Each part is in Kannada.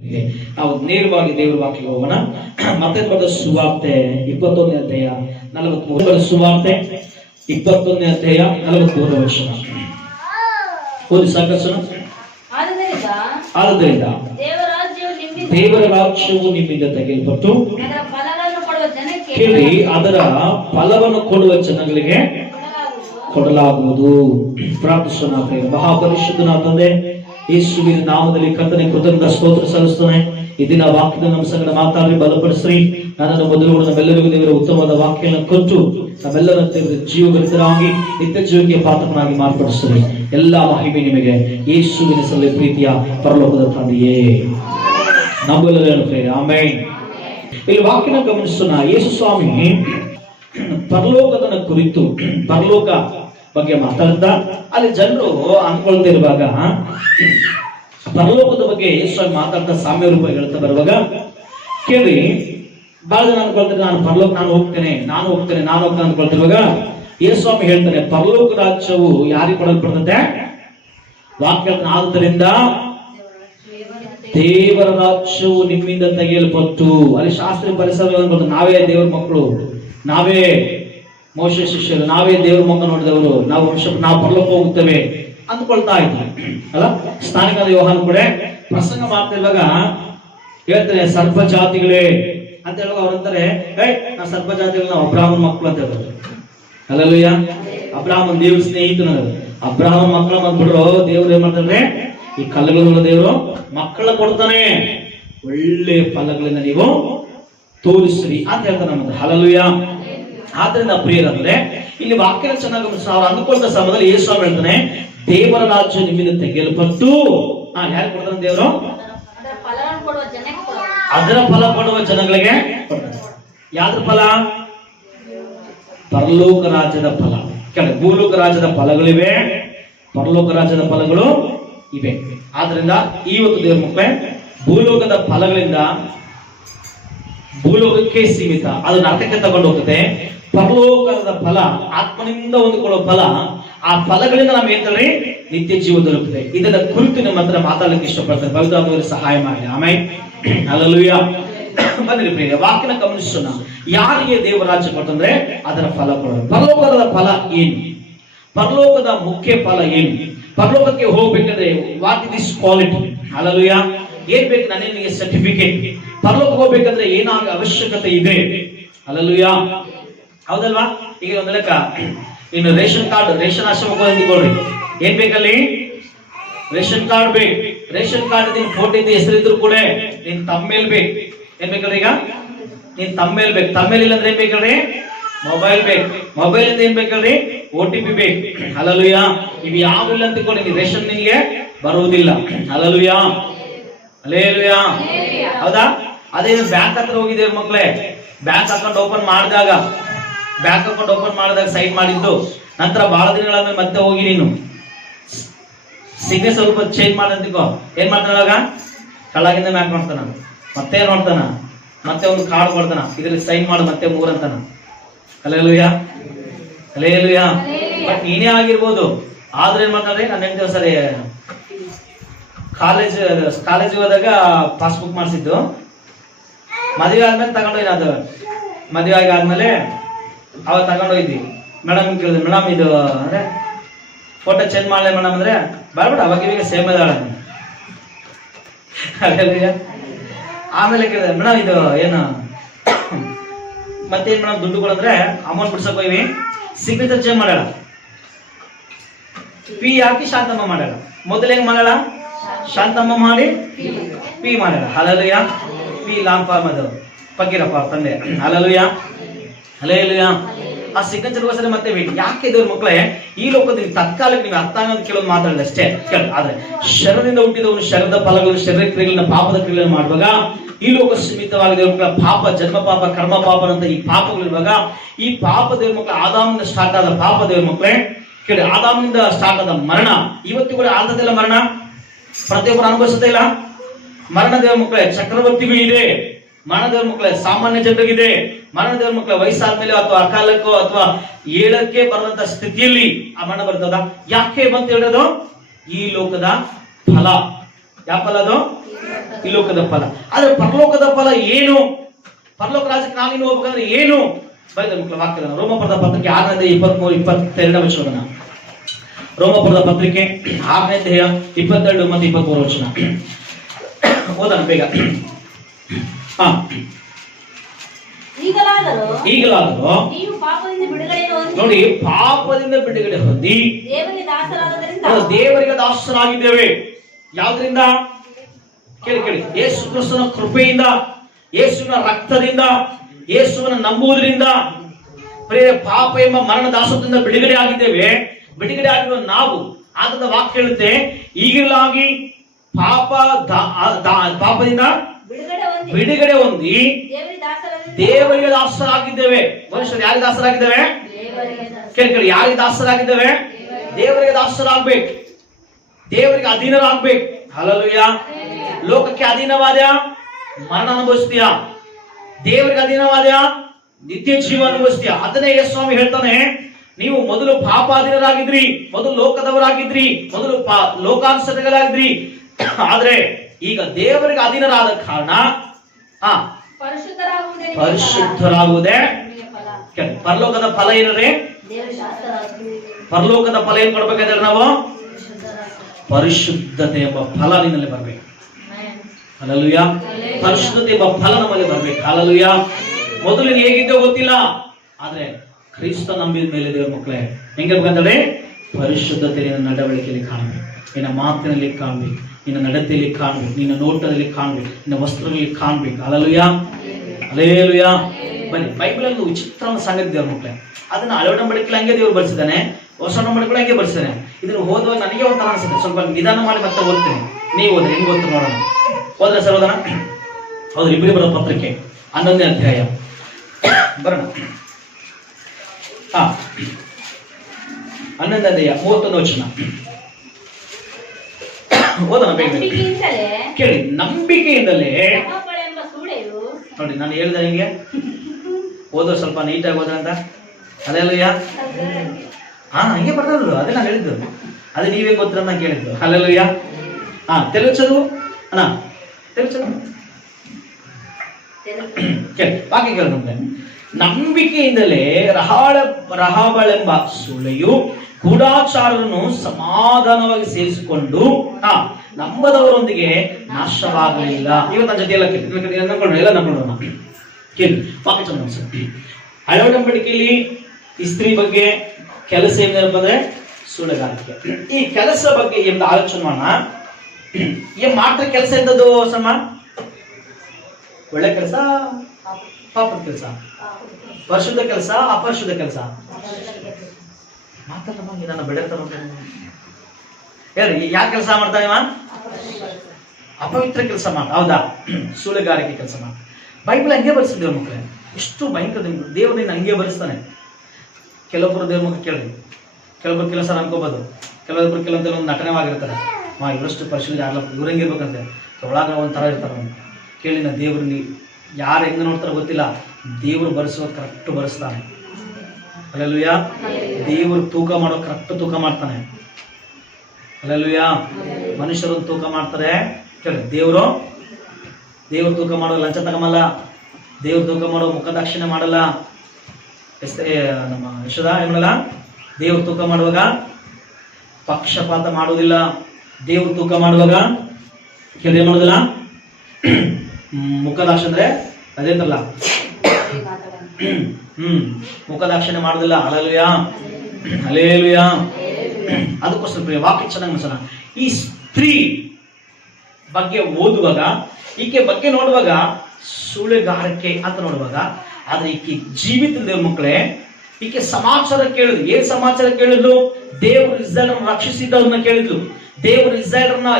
ನಾವು ನೇರವಾಗಿ ದೇವರ ವಾಕ್ಯಕ್ಕೆ ಹೋಗೋಣ. ಮತ್ತೆ ಬರೆದ ಸುವಾರ್ತೆ 21ನೇ ಅಧ್ಯಾಯ 43. ಸುವಾರ್ತೆ 21ನೇ ಅಧ್ಯಾಯ 43ನೇ ವಚನ ಓದಿ ಸಾಕಷ್ಟು. ಆದ್ದರಿಂದ ದೇವರ ರಾಜ್ಯವು ನಿಮ್ಮಿಂದ ತೆಗೆಯಲ್ಪಟ್ಟು ಕೇಳಿ ಅದರ ಫಲವನ್ನು ಕೊಡುವ ಜನಗಳಿಗೆ ಕೊಡಲಾಗುವುದು. ಪ್ರಾರ್ಥಿಸೋಣ. ಮಹಾಪರಿಶುದ್ಧನ ತಂದೆ, ಯೇಸುವಿನ ನಾಮದಲ್ಲಿ ಕರ್ತನಿಗೆ ಕೃತಜ್ಞತಾ ಸ್ತೋತ್ರ ಸಲ್ಲಿಸುತ್ತೇನೆ. ಈ ದಿನ ವಾಕ್ಯದ ನಮ್ಮ ಸಂಗಡ ಮಾತಾಡಿ ಬಲಪಡಿಸ್ರಿ. ನನ್ನನ್ನು ಮೊದಲು ನಮ್ಮೆಲ್ಲರಿಗೂ ದೇವರ ಉತ್ತಮವಾದ ವಾಕ್ಯವನ್ನು ಕೊಟ್ಟು ನಮ್ಮೆಲ್ಲರ ದೇವರ ಜೀವಗರಿತರಾಗಿ ನಿತ್ಯ ಜೀವಕ್ಕೆ ಪಾತ್ರನಾಗಿ ಮಾರ್ಪಡಿಸ್ರಿ. ಎಲ್ಲಾ ಮಹಿಮೆ ನಿಮಗೆ ಯೇಸುವಿನ ಸಲ್ಲೇ ಪ್ರೀತಿಯ ಪರಲೋಕದ ತಂದೆಯೇ. ನಮ್ಮೆಲ್ಲರೂ ಆಮೆನ್. ಇಲ್ಲಿ ವಾಕ್ಯನ ಗಮನಿಸೋಣ. ಯೇಸು ಸ್ವಾಮಿ ಪರಲೋಕದ ಕುರಿತು ಪರಲೋಕ ಬಗ್ಗೆ ಮಾತಾಡ್ತಾ ಅಲ್ಲಿ ಜನರು ಅನ್ಕೊಳ್ತಿರುವಾಗ ಪರಲೋಕದ ಬಗ್ಗೆ ಯೇಸು ಮಾತಾಡ್ತಾ ಸಾಮ್ಯ ರೂಪ ಹೇಳ್ತಾ ಬರುವಾಗ ಕೇಳಿ ಬಹಳ ಜನ ಅನ್ಕೊಳ್ತಾರೆ ನಾನು ಪರಲೋಕ ನಾನು ಹೋಗ್ತೇನೆ ಅನ್ಕೊಳ್ತಿರುವಾಗ ಯೇಸು ಸ್ವಾಮಿ ಹೇಳ್ತಾನೆ ಪರಲೋಕ ರಾಜ್ಯವು ಯಾರಿಗೆ ಕೊಡಲ್ಪಡ್ತದೆ? ವಾಕ್ಯ. ಆದ್ದರಿಂದ ದೇವರ ರಾಜ್ಯವು ನಿಮ್ಮಿಂದ ತೆಗೆಯಲ್ಪಟ್ಟು ಅಲ್ಲಿ ಶಾಸ್ತ್ರೀಯ ಪರಿಸರ ನಾವೇ ದೇವರ ಮಕ್ಕಳು, ನಾವೇ ಮೋಶೆ ಶಿಷ್ಯರು, ನಾವೇ ದೇವ್ರ ಮುಖ ನೋಡಿದವರು, ನಾವು ಪರಲೋಕ ಹೋಗುತ್ತೇವೆ ಅಂದ್ಕೊಳ್ತಾ ಇದ್ವಿ ಅಲ್ಲ. ಸ್ಥಾನಿಕದ ಯೋಹಾನ ಕೂಡ ಪ್ರಸಂಗ ಮಾಡ್ತಿರುವಾಗ ಹೇಳ್ತಾರೆ ಸರ್ಪ ಜಾತಿಗಳೇ ಅಂತ ಹೇಳುವಾಗ ಅವ್ರಂತಾರೆ ನಾವು ಸರ್ಪ ಜಾತಿಗಳು, ನಾವು ಅಬ್ರಾಹ್ಮಣ ಮಕ್ಕಳು ಅಂತ ಹೇಳ್ತಾರೆ. ಅಲ್ಲಲ್ಲಯ್ಯ, ಅಬ್ರಾಹ್ಮಣ ದೇವ್ರ ಸ್ನೇಹಿತನ. ಅಬ್ರಾಹ್ಮಣ ಮಕ್ಕಳ ಬಂದ್ಬಿಟ್ರು ದೇವ್ರು ಏನ್ ಮಾಡ್ತಾರೆ? ಈ ಕಲ್ಲುಗಳ ದೇವರು ಮಕ್ಕಳ ಕೊಡ್ತಾನೆ, ಒಳ್ಳೆ ಫಲಗಳಿಂದ ನೀವು ತೋರಿಸ್ರಿ ಅಂತ ಹೇಳ್ತಾರೆ ನಮ್ಮದು. ಹಲ್ಲಲ್ಲೆಲೂಯಾ. ಆದ್ರಿಂದ ಪ್ರಿಯರಂದ್ರೆ ಇಲ್ಲಿ ವಾಕ್ಯನ ಚೆನ್ನಾಗಿ ಅವ್ರು ಅಂದುಕೊಂಡ ಸಮಯದಲ್ಲಿ ಯೇಸು ಹೇಳ್ತಾನೆ ದೇವರ ರಾಜ್ಯ ನಿಮ್ಮಿಂದ ತೆಗೆಯಲ್ಪಟ್ಟು ಯಾರು ಕೊಡ್ತಾನೆ? ದೇವರು ಅದರ ಫಲ ಕೊಡುವ ಜನಗಳಿಗೆ ಕೊಡ್ತಾನೆ. ಯಾವ್ದ್ರ ಫಲ? ಪರಲೋಕ ರಾಜ್ಯದ ಫಲ. ಭೂಲೋಕ ರಾಜ್ಯದ ಫಲಗಳಿವೆ, ಪರಲೋಕ ರಾಜ್ಯದ ಫಲಗಳು ಇವೆ. ಆದ್ರಿಂದ ಇವತ್ತು ದೇವರ ಮಕ್ಕಳೇ ಭೂಲೋಕದ ಫಲಗಳಿಂದ ಭೂಲೋಕಕ್ಕೆ ಸೀಮಿತ, ಅದು ನರಕಕ್ಕೆ ತಗೊಂಡು ಹೋಗುತ್ತೆ. ಪರಲೋಕದ ಫಲ ಆತ್ಮನಿಂದ ಹೊಂದಿಕೊಳ್ಳುವ ಫಲ, ಆ ಫಲಗಳಿಂದ ನಾವು ಏನ್ರಿ ನಿತ್ಯ ಜೀವ ದೊರಕುತ್ತೆ. ಇದರ ಕುರಿತು ನಮ್ಮ ಹತ್ರ ಮಾತಾಡಲಿಕ್ಕೆ ಇಷ್ಟಪಡ್ತಾರೆ. ಪವಿತ್ರಾತ್ಮರಿಗೆ ಸಹಾಯ ಮಾಡಿ. ಆಮೆನ್. ಹಲ್ಲೆಲೂಯಾ. ಬನ್ನಿ ಪ್ರಿಯ ವಾಕ್ಯನ ಗಮನಿಸೋಣ. ಯಾರಿಗೆ ದೇವರ ರಾಜ್ಯ ಕೊಟ್ಟಂದ್ರೆ ಅದರ ಫಲ ಕೊಡೋದು. ಪರಲೋಕದ ಫಲ ಏನು? ಪರಲೋಕದ ಮುಖ್ಯ ಫಲ ಏನು? ಪರಲೋಕಕ್ಕೆ ಹೋಗ್ಬೇಕಾದ್ರೆ what is this quality? Hallelujah. ಏನ್ ಬೇಕು? ನನಗೆ ಸರ್ಟಿಫಿಕೇಟ್. ಪರಲೋಕಕ್ಕೆ ಹೋಗ್ಬೇಕಂದ್ರೆ ಏನಾಗ ಅವಶ್ಯಕತೆ ಇದೆ? ಹಲ್ಲೆಲೂಯಾ. ಹೌದಲ್ವಾ? ಈಗ ಒಂದು ಲೆಕ್ಕ, ಇನ್ನು ರೇಷನ್ ಕಾರ್ಡ್, ರೇಷನ್ ಆಶ್ರಮಕ್ಕೆ ಅಂದ್ಕೊಳ್ರಿ, ಏನ್ ಬೇಕಲ್ಲಿ? ರೇಷನ್ ಕಾರ್ಡ್ ಬೇಕು. ರೇಷನ್ ಕಾರ್ಡ್ ನಿನ್ ಫೋಟೋ ಇದ್ದು ಹೆಸರಿದ್ರು ಕೂಡ ನಿನ್ ತಮ್ಮೇಲ್ ಬೇಕು. ಏನ್ ಬೇಕಲ್ರಿ? ಈಗ ನಿನ್ ತಮ್ಮೇಲ್ ಬೇಕು. ತಮ್ಮೇಲ್ ಇಲ್ಲ ಅಂದ್ರೆ ಏನ್ ಬೇಕಲ್ರಿ? ಮೊಬೈಲ್ ಬೇಕು. ಮೊಬೈಲ್ ಇಂದ ಏನ್ ಬೇಕಲ್ರಿ? OTP ಬೇಕು. ಹಲ್ಲೆಲೂಯಾ. ಇವು ಯಾವಿಲ್ಲ ಅಂತ ರೇಷನ್ ನಿನ್ಗೆ ಬರುವುದಿಲ್ಲ. ಹಲ್ಲೆಲೂಯಾ. ಹಲ್ಲೆಲೂಯಾ. ಹೌದಾ? ಅದೇ ಬ್ಯಾಂಕ್ ಹತ್ರ ಹೋಗಿದ್ದೇವೆ ಮಕ್ಕಳೇ. ಬ್ಯಾಂಕ್ ಅಕೌಂಟ್ ಓಪನ್ ಮಾಡಿದಾಗ ಸೈನ್ ಮಾಡಿದ್ದು ನಂತರ ಬಹಳ ದಿನಗಳಾದ್ಮೇಲೆ ಮತ್ತೆ ಹೋಗಿ ನೀನು ಸಿಗ್ನೇಚರ್ ಸ್ವಲ್ಪ ಚೇಂಜ್ ಮಾಡಂತಿಕೋ, ಏನ್ ಮಾಡ್ತಾನ? ಕಳ್ಳಾಗಿಂದ ಮ್ಯಾಕ್ ಮಾಡ್ತಾನ, ಮತ್ತೆ ನೋಡ್ತಾನ, ಮತ್ತೆ ಒಂದು ಕಾರ್ಡ್ ಕೊಡ್ತಾನ, ಇದ್ರಲ್ಲಿ ಸೈನ್ ಮಾಡು, ಮತ್ತೆ 3 ಅಂತಾನ. ಹಲ್ಲೆಲೂಯಾ. ಹಲ್ಲೆಲೂಯಾ. ಬಟ್ ನೀನೇ ಆಗಿರ್ಬೋದು. ಆದ್ರೆ ಏನ್ ಮಾಡ್ತಾರೆ? ನಾನು ಹೇಳ್ತೇವೆ ಸರಿ, ಕಾಲೇಜ್ ಹೋದಾಗ ಪಾಸ್ಬುಕ್ ಮಾಡಿಸಿದ್ದು, ಮದುವೆ ಆದ್ಮೇಲೆ ತಗೊಂಡೋಗಿ, ಅದು ಮದುವೆ ಆದ್ಮೇಲೆ ಅವಾಗ ತಗೊಂಡೋಗಿದ್ವಿ. ಮೇಡಮ್ ಕೇಳಿದ್ವಿ, ಮೇಡಮ್ ಇದು ಅಂದ್ರೆ ಫೋಟೋ ಚೇಂಜ್ ಮಾಡಲೇ ಮೇಡಮ್ ಅಂದ್ರೆ ಬರ್ಬೇಡ, ಅವಾಗ ಇವಾಗ ಸೇಮ್ ಇದಾಳ. ಆಮೇಲೆ ಕೇಳಿದೆ, ಮೇಡಮ್ ಇದು ಏನು ಮತ್ತೇನ್ ಮೇಡಮ್ ದುಡ್ಡು ಕೊಡಂದ್ರೆ ಅಮೌಂಟ್ ಬಿಡ್ಸಕ್ ಹೋಗ್ವಿ, ಸಿಗ್ನೇಚರ್ ಚೇಂಜ್ ಮಾಡ್ಯಾಳ, ಪಿ ಹಾಕಿ ಶಾಂತಮ್ಮ ಮಾಡ್ಯಾಳ. ಮೊದಲು ಹೆಂಗ್ ಮಾಡ್ಯಾಳ? ಶಾಂತಮ್ಮ ಮಾಡಿ ಪಿ ಮಾಡ್ಯಾಳ. ಹಲ್ಲೆಲೂಯಾ. ಪಿ ಲಾಂಗ್ ಫಾರ್ಮ್ ಅದು ಪಕ್ಕೀರಪ್ಪ ತಂದೆ. ಹಲ್ಲೆಲೂಯಾ. ಹಲ್ಲೆಲೂಯಾ. ಆ ಸಿಗ್ನೇಚರ್ಗೋಸ್ಕರ ಮತ್ತೆ ಬೇಕು. ಯಾಕೆ ದೇವ್ರ ಮಕ್ಕಳೇ? ಈ ಲೋಕದಲ್ಲಿ ತತ್ಕಾಲಕ್ಕೆ ನೀವು ಅರ್ಥ ಆಗೋದು ಕೆಲವೊಂದು ಮಾತಾಡಿದೆ ಅಷ್ಟೇ. ಆದ್ರೆ ಶರದಿಂದ ಹುಟ್ಟಿದವನು ಶರದ ಫಲಗಳು, ಶರೀರ ಕ್ರಿಯೆಗಳನ್ನ, ಪಾಪದ ಕ್ರಿಯೆಗಳನ್ನ ಮಾಡುವಾಗ ಈ ಲೋಕ ಸೀಮಿತವಾಗಿ ದೇವ್ರ ಮಕ್ಕಳ ಪಾಪ, ಜನ್ಮ ಪಾಪ, ಕರ್ಮ ಪಾಪ ಅಂತ ಈ ಪಾಪಗಳಿರುವಾಗ, ಈ ಪಾಪ ದೇವ್ರ ಮಕ್ಕಳ ಆದಾಮಿಂದ ಸ್ಟಾರ್ಟ್ ಆದ ಪಾಪ ದೇವ್ರ ಮಕ್ಕಳೇ ಕೇಳಿ, ಆದಾಮಿನಿಂದ ಸ್ಟಾರ್ಟ್ ಆದ ಮರಣ ಇವತ್ತು ಕೂಡ ಆದದಿಲ್ಲ. ಮರಣ ಪ್ರತಿಯೊಬ್ಬರು ಅನುಭವಿಸುತ್ತೆ ಇಲ್ಲ. ಮರಣ ದೇವ್ರ ಮಕ್ಕಳೇ ಚಕ್ರವರ್ತಿಗೂ ಇದೆ, ಮರಣ ದೇವ್ರ ಮಕ್ಕಳೇ ಸಾಮಾನ್ಯ ಜನರಿಗಿದೆ. ಮರಣ ದೇವ್ರ ಮಕ್ಕಳ ವಯಸ್ಸಾದ್ಮೇಲೆ ಅಥವಾ ಅಕಾಲಕ್ಕೋ ಅಥವಾ ಏಳಕ್ಕೆ ಬರುವಂತ ಸ್ಥಿತಿಯಲ್ಲಿ ಆ ಮರಣ ಬರ್ತದ. ಯಾಕೆ ಬಂತ ಹೇಳೋದು? ಈ ಲೋಕದ ಫಲ, ಯಾವ ಫಲ ಅದು? ಈ ಲೋಕದ ಫಲ. ಆದ್ರೆ ಪರಲೋಕದ ಫಲ ಏನು? ಪರಲೋಕ ರಾಜ್ಯಕ್ಕೆ ನಾನು ಇನ್ನು ಹೋಗ್ಬೇಕಂದ್ರೆ ಏನು? ಬೈಬಲ್ ಮಕ್ಕಳ ವಾಕ್ಯ ರೋಮಪುರದ ಪತ್ರಿಕೆ 6ನೇ 23-22 ವಚನ. ರೋಮಪುರದ ಪತ್ರಿಕೆ 6ನೇ ಅಧ್ಯಾಯ 22 ಮತ್ತು 23 ವಚನ ಓದೋಣ ಬೇಗ. ಈಗಲಾದರೂ ನೀವು ಪಾಪದಿಂದ ಬಿಡುಗಡೆಯನ್ನು ಹೊಂದಿ, ನೋಡಿ, ಪಾಪದಿಂದ ಬಿಡುಗಡೆ ಹೊಂದಿ ದೇವರಿಗೆ ದಾಸರಾಗಿದ್ದೇವೆ. ಯಾವ್ದ್ರಿಂದ? ಕೇಳಿ ಕೇಳಿ. ಯೇಸು ಕ್ರಿಸ್ತನ ಕೃಪೆಯಿಂದ, ಯೇಸುವಿನ ರಕ್ತದಿಂದ, ಯೇಸುವನ್ನು ನಂಬುವುದರಿಂದ ಪಾಪ ಎಂಬ ಮರಣ ದಾಸತ್ವದಿಂದ ಬಿಡುಗಡೆ ಆಗಿದ್ದೇವೆ. ಬಿಡುಗಡೆ ಆಗಿರುವ ನಾವು ಆದ ವಾಕ್ಯ ಹೇಳುತ್ತೆ, ಈಗಲಾಗಿ ಪಾಪದಿಂದ ಬಿಡುಗಡೆ ಹೊಂದಿ ದೇವರಿಗೆ ದಾಸರಾಗಿದ್ದೇವೆ. ಮನುಷ್ಯರು ಯಾರಿಗೆ ದಾಸರಾಗಿದ್ದೇವೆ? ಕೇಳಿ, ಯಾರಿಗೆ ದಾಸರಾಗಿದ್ದೇವೆ? ದೇವರಿಗೆ ದಾಸರಾಗ್ಬೇಕು, ದೇವರಿಗೆ ಅಧೀನರಾಗ್ಬೇಕು. ಹಲ್ಲೆಲೂಯ. ಲೋಕಕ್ಕೆ ಅಧೀನವಾದ ಮರಣ ಅನುಭವಿಸ್ತೀಯ, ದೇವರಿಗೆ ಅಧೀನವಾದ ನಿತ್ಯ ಜೀವ ಅನುಭವಿಸ್ತೀಯ. ಅದನ್ನೇ ಯೇಸು ಸ್ವಾಮಿ ಹೇಳ್ತಾನೆ, ನೀವು ಮೊದಲು ಪಾಪಾಧೀನರಾಗಿದ್ರಿ, ಮೊದಲು ಲೋಕದವರಾಗಿದ್ರಿ, ಮೊದಲು ಲೋಕಾನುಸರಿಗಳಾಗಿದ್ರಿ. ಆದ್ರೆ ಈಗ ದೇವರಿಗೆ ಅಧೀನರಾದ ಕಾರಣ ಪರಿಶುದ್ಧರಾಗುವುದೇ. ಪರಲೋಕದ ಫಲ ಏನ್ರಿ? ಪರಲೋಕದ ಫಲ ಏನ್ ಕೊಡ್ಬೇಕಾದ್ರೆ ನಾವು ಪರಿಶುದ್ಧತೆ ಎಂಬ ಫಲ ನಿನ್ನಲ್ಲಿ ಬರ್ಬೇಕು. ಹಲ್ಲೆಲೂಯಾ. ಪರಿಶುದ್ಧತೆ ಎಂಬ ಫಲ ನಮ್ಮಲ್ಲಿ ಬರ್ಬೇಕು. ಹಲ್ಲೆಲೂಯಾ. ಮೊದಲು ಹೇಗಿದ್ದೋ ಗೊತ್ತಿಲ್ಲ, ಆದ್ರೆ ಕ್ರಿಸ್ತ ನಂಬಿದ ಮೇಲೆ ದೇವರ ಮಕ್ಕಳೇ ಹೆಂಗಿರ್ಬೇಕಂದ್ರೆ ಪರಿಶುದ್ಧತೆ ನಿನ್ನ ನಡವಳಿಕೆಯಲ್ಲಿ ಕಾಣಬೇಕು, ನಿನ್ನ ಮಾತಿನಲ್ಲಿ ಕಾಣಬೇಕು, ನಿನ್ನ ನಡತೆಯಲ್ಲಿ ಕಾಣಬೇಕು, ನಿನ್ನ ನೋಟದಲ್ಲಿ ಕಾಣಬೇಕು, ನಿನ್ನ ವಸ್ತ್ರದಲ್ಲಿ ಕಾಣಬೇಕು. Hallelujah, hallelujah. ಬನ್ನಿ, ಬೈಬಲ್ ಅಲ್ಲಿ ವಿಚಿತ್ರವಾದ ಸಂಗತಿ ದೇವರ ಮಕ್ಕಳೇ, ಅದನ್ನ ಹಳೆ ಒಡಂಬಡಿಕೆಯಲ್ಲಿ ಹಂಗೆ ದೇವರು ಬರ್ಸಿದ್ದಾನೆ, ಹೊಸ ಒಡಂಬಡಿಕೆಯಲ್ಲಿ ಹಂಗೆ ಬರ್ಸಿದ್ದಾನೆ. ಇದನ್ನು ಓದುವಾಗ ನನಗೆ ಒಂಥರ ಅನಿಸುತ್ತೆ, ಸ್ವಲ್ಪ ನಿಧಾನ ಮಾಡಿ ಮತ್ತೆ ಓದ್ತೇನೆ. ನೀವು ಓದ್ರಿ, ಹೆಂಗ್ ಓದ್ತಾರೆ ನೋಡೋಣ. ಹೋದ್ರೆ ಸರ್ ಓದೋಣ. ಹೌದು, ಇಬ್ರಿಯರ ಪತ್ರಿಕೆ 11ನೇ ಅಧ್ಯಾಯ ಬರೋಣ. 11ನೇ ಅಧ್ಯಾಯ 31 ವಚನ ಓದೋಣ ಬೇಗ. ಕೇಳಿ, ನಂಬಿಕೆಯಿಂದಲೇ. ನೋಡಿ, ನಾನು ಹೇಳಿದೆ ಹಿಂಗೆ ಓದೋ ಸ್ವಲ್ಪ ನೀಟಾಗಿ ಓದ ಅಂತ. ಹಲ್ಲೆಲೂಯಾ. ಹಂಗೆ ಬರ್ತಾರಲ್ಲ, ಅದೇ ನಾನು ಹೇಳಿದ್ದು, ಅದೇ ನೀವೇ ಗೊತ್ತಿರ ಅಂತ ಕೇಳಿದ್ದು. ಹಲ್ಲೆಲೂಯಾ. ತೆಲುಗು ಚದುವು ಅಣ್ಣ, ತೆಲುಗು ಚದುವು ಕೇಳಿ. ಬಾಕಿ ಕೇಳಿದ್ರೆ, ನಂಬಿಕೆಯಿಂದಲೇ ರಹಾಬಳೆಂಬ ಸುಳೆಯು ಗೂಢಾಚಾರವನ್ನು ಸಮಾಧಾನವಾಗಿ ಸೇರಿಸಿಕೊಂಡು ನಂಬದವರೊಂದಿಗೆ ನಾಶವಾಗಲಿಲ್ಲ. ಇವತ್ತು ನನ್ನ ಜೊತೆ ಎಲ್ಲ ನಂಬ್ಕೊಳ್ಳೋಣ. ಕೇಳಿ, ವಾಕ್ಯ ಚಂದ. ಹಳೆ ಒಡಂಬಡಿಕೆಯಲ್ಲಿ ಇಸ್ತ್ರಿ ಬಗ್ಗೆ ಕೆಲಸ ಏನಂದ್ರೆ ಸುಳ್ಳುಗಾರಿಕೆ. ಈ ಕೆಲಸ ಬಗ್ಗೆ ಎಂದು ಆಲೋಚನೆ ಮಾಡೋಣ. ಮಾತ್ರ ಕೆಲಸ ಎಂದದ್ದು ಸಮ ಒಳ್ಳೆ ಕೆಲಸ, ಪಾಪದ ಕೆಲಸ, ಪರಿಶುದ್ಧ ಕೆಲಸ, ಅಪರಿಶುದ್ಧ ಕೆಲಸ. ಮಾತಾಡ ನನ್ನ ಬೆಳೆತ ಹೇಳಿ, ಯಾಕೆ ಕೆಲಸ ಮಾಡ್ತಾನೆ? ಅಪವಿತ್ರ ಕೆಲಸ ಮಾಡ, ಹೌದಾ? ಸುಳ್ಳುಗಾರಿಕೆ ಕೆಲಸ ಮಾಡ. ಬೈಬಲ್ ಹಂಗೆ ಬರೆಸಿದ್ದೇವೆ ಮಕ್ಕಳೇ, ಎಷ್ಟು ಭಯಂಕರ ದೇವರು ನಿನ್ನ ಹಂಗೆ ಬರೆಸ್ತಾನೆ. ಕೆಲವೊಬ್ಬರು ದೇವ್ರ ಮುಖ ಕೇಳಿ, ಕೆಲವೊಬ್ಬರು ಕೆಲಸ ಅನ್ಕೋಬಹುದು, ಕೆಲವೊಬ್ಬರು ಕೆಲವೊಂದು ನಟನೆವಾಗಿರ್ತಾರೆ. ಇವರಷ್ಟು ಪರಿಶೀಲನೆ ಆಗಲ್ಲ, ಇವ್ರು ಹೆಂಗಿರ್ಬೇಕಂತೆ ಒಳಗ ಒಂಥರ ಇರ್ತಾರೆ. ಕೇಳಿ, ನಾ ದೇವ್ರಲ್ಲಿ ಯಾರು ಹೆಂಗೆ ನೋಡ್ತಾರೋ ಗೊತ್ತಿಲ್ಲ, ದೇವರು ಬರೆಸುವ ಕರೆಕ್ಟ್ ಬರೆಸ್ತಾನೆ. ಹಲ್ಲೆಲೂಯಾ. ದೇವರು ತೂಕ ಮಾಡೋ ಕರೆಕ್ಟ್ ತೂಕ ಮಾಡ್ತಾನೆ. ಹಲ್ಲೆಲೂಯಾ. ಮನುಷ್ಯರು ತೂಕ ಮಾಡ್ತಾರೆ, ಕೇಳಿ, ದೇವರು ತೂಕ ಮಾಡೋ ಲಂಚ ತಗೊಂಬಲ್ಲ, ದೇವ್ರು ತೂಕ ಮಾಡೋ ಮುಖದಾಕ್ಷಿಣ್ಯ ಮಾಡಲ್ಲ. ನಮ್ಮ ಯಶೋದ ಏನ್ ಮಾಡಲ್ಲ, ದೇವ್ರು ತೂಕ ಮಾಡುವಾಗ ಪಕ್ಷಪಾತ ಮಾಡುವುದಿಲ್ಲ. ದೇವ್ರು ತೂಕ ಮಾಡುವಾಗ ಕೇಳಿ ಏನ್ ಮಾಡೋದಿಲ್ಲ, ಮುಖದಾಕ್ಷ ಅಂದ್ರೆ ಅದೇಂತಲ್ಲ, ಮುಖದಾಕ್ಷಿಣ್ಯ ಮಾಡುದಿಲ್ಲ. Hallelujah, hallelujah. ಅದಕ್ಕೋಸ್ಕರ ಪ್ರಿಯ ವಾಕ್ಯ ಚೆನ್ನಾಗಿ ಅನ್ಸೋಣ. ಈ ಸ್ತ್ರೀ ಬಗ್ಗೆ ಓದುವಾಗ, ಈಕೆ ಬಗ್ಗೆ ನೋಡುವಾಗ ಸುಳ್ಳುಗಾರಿಕೆ ಅಂತ ನೋಡುವಾಗ, ಆದ್ರೆ ಈಕೆ ಜೀವಿತದ ಮಕ್ಕಳೇ, ಈಕೆ ಸಮಾಚಾರ ಕೇಳಿದ್ಲು. ಏನ್ ಸಮಾಚಾರ ಕೇಳಿದ್ಲು? ದೇವರು ಇಸ್ರಾಯೇಲರನ್ನು ರಕ್ಷಿಸಿದ್ದವನ್ನ ಕೇಳಿದ್ಲು. ದೇವರು ಇಸ್ರಾಯೇಲರನ್ನ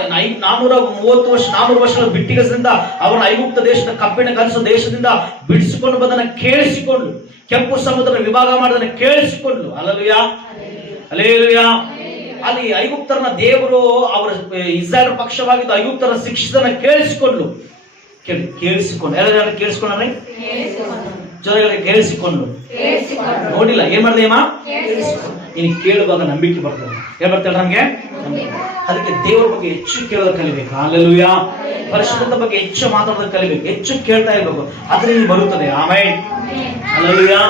430 ವರ್ಷಗಳ ಬಿಟ್ಟಿಗದಿಂದ ಅವರ ಐಗುಪ್ತ ದೇಶದ ಕಬ್ಬಿಣ ಕಲಸೋ ದೇಶದಿಂದ ಬಿಡಿಸಿಕೊಂಡು ಬಂದನ್ನ ಕೇಳಿಸಿಕೊಂಡು, ಕೆಂಪು ಸಮುದ್ರ ವಿಭಾಗ ಮಾಡೋದನ್ನ ಕೇಳಿಸಿಕೊಂಡು, ಹಲ್ಲೆಲೂಯಾ, ಹಲ್ಲೆಲೂಯಾ. ಅಲ್ಲಿ ಐಗುಪ್ತರನ್ನ ದೇವರು ಅವರ ಇಸ್ರಾಯೇಲ್ ಪಕ್ಷವಾಗಿದ್ದು ಐಗುಪ್ತರ ಶಿಕ್ಷಿತನ ಕೇಳಿಸಿಕೊಂಡು ಎಲ್ಲರೂ ಕೇಳಿಸ್ಕೊಂಡ್ರೆ ಜೊತೆಗೆ ಕೇಳಿಸಿಕೊಂಡು ನೋಡಿಲ್ಲ, ಏನ್ ಮಾಡಿದೆ ಅಮ್ಮ? ನೀನು ಕೇಳುವಾಗ ನಂಬಿಕೆ ಬರ್ತದೆ. ಏನ್ ಬರ್ತೇವೆ ನಮ್ಗೆ? ಅದಕ್ಕೆ ದೇವರ ಬಗ್ಗೆ ಹೆಚ್ಚು ಕೇಳೋದ ಕಲಿಬೇಕು. ಹಲ್ಲೆಲೂಯಾ. ಪರಿಶುದ್ಧತೆ ಬಗ್ಗೆ ಹೆಚ್ಚು ಮಾತಾಡೋದಕ್ಕೆ ಕಲಿಬೇಕು, ಹೆಚ್ಚು ಕೇಳ್ತಾ ಇರ್ಬೇಕು, ಅದರಿಂದ ಬರುತ್ತದೆ. ಆಮೇಲೆ ಹಲ್ಲೆಲೂಯಾ.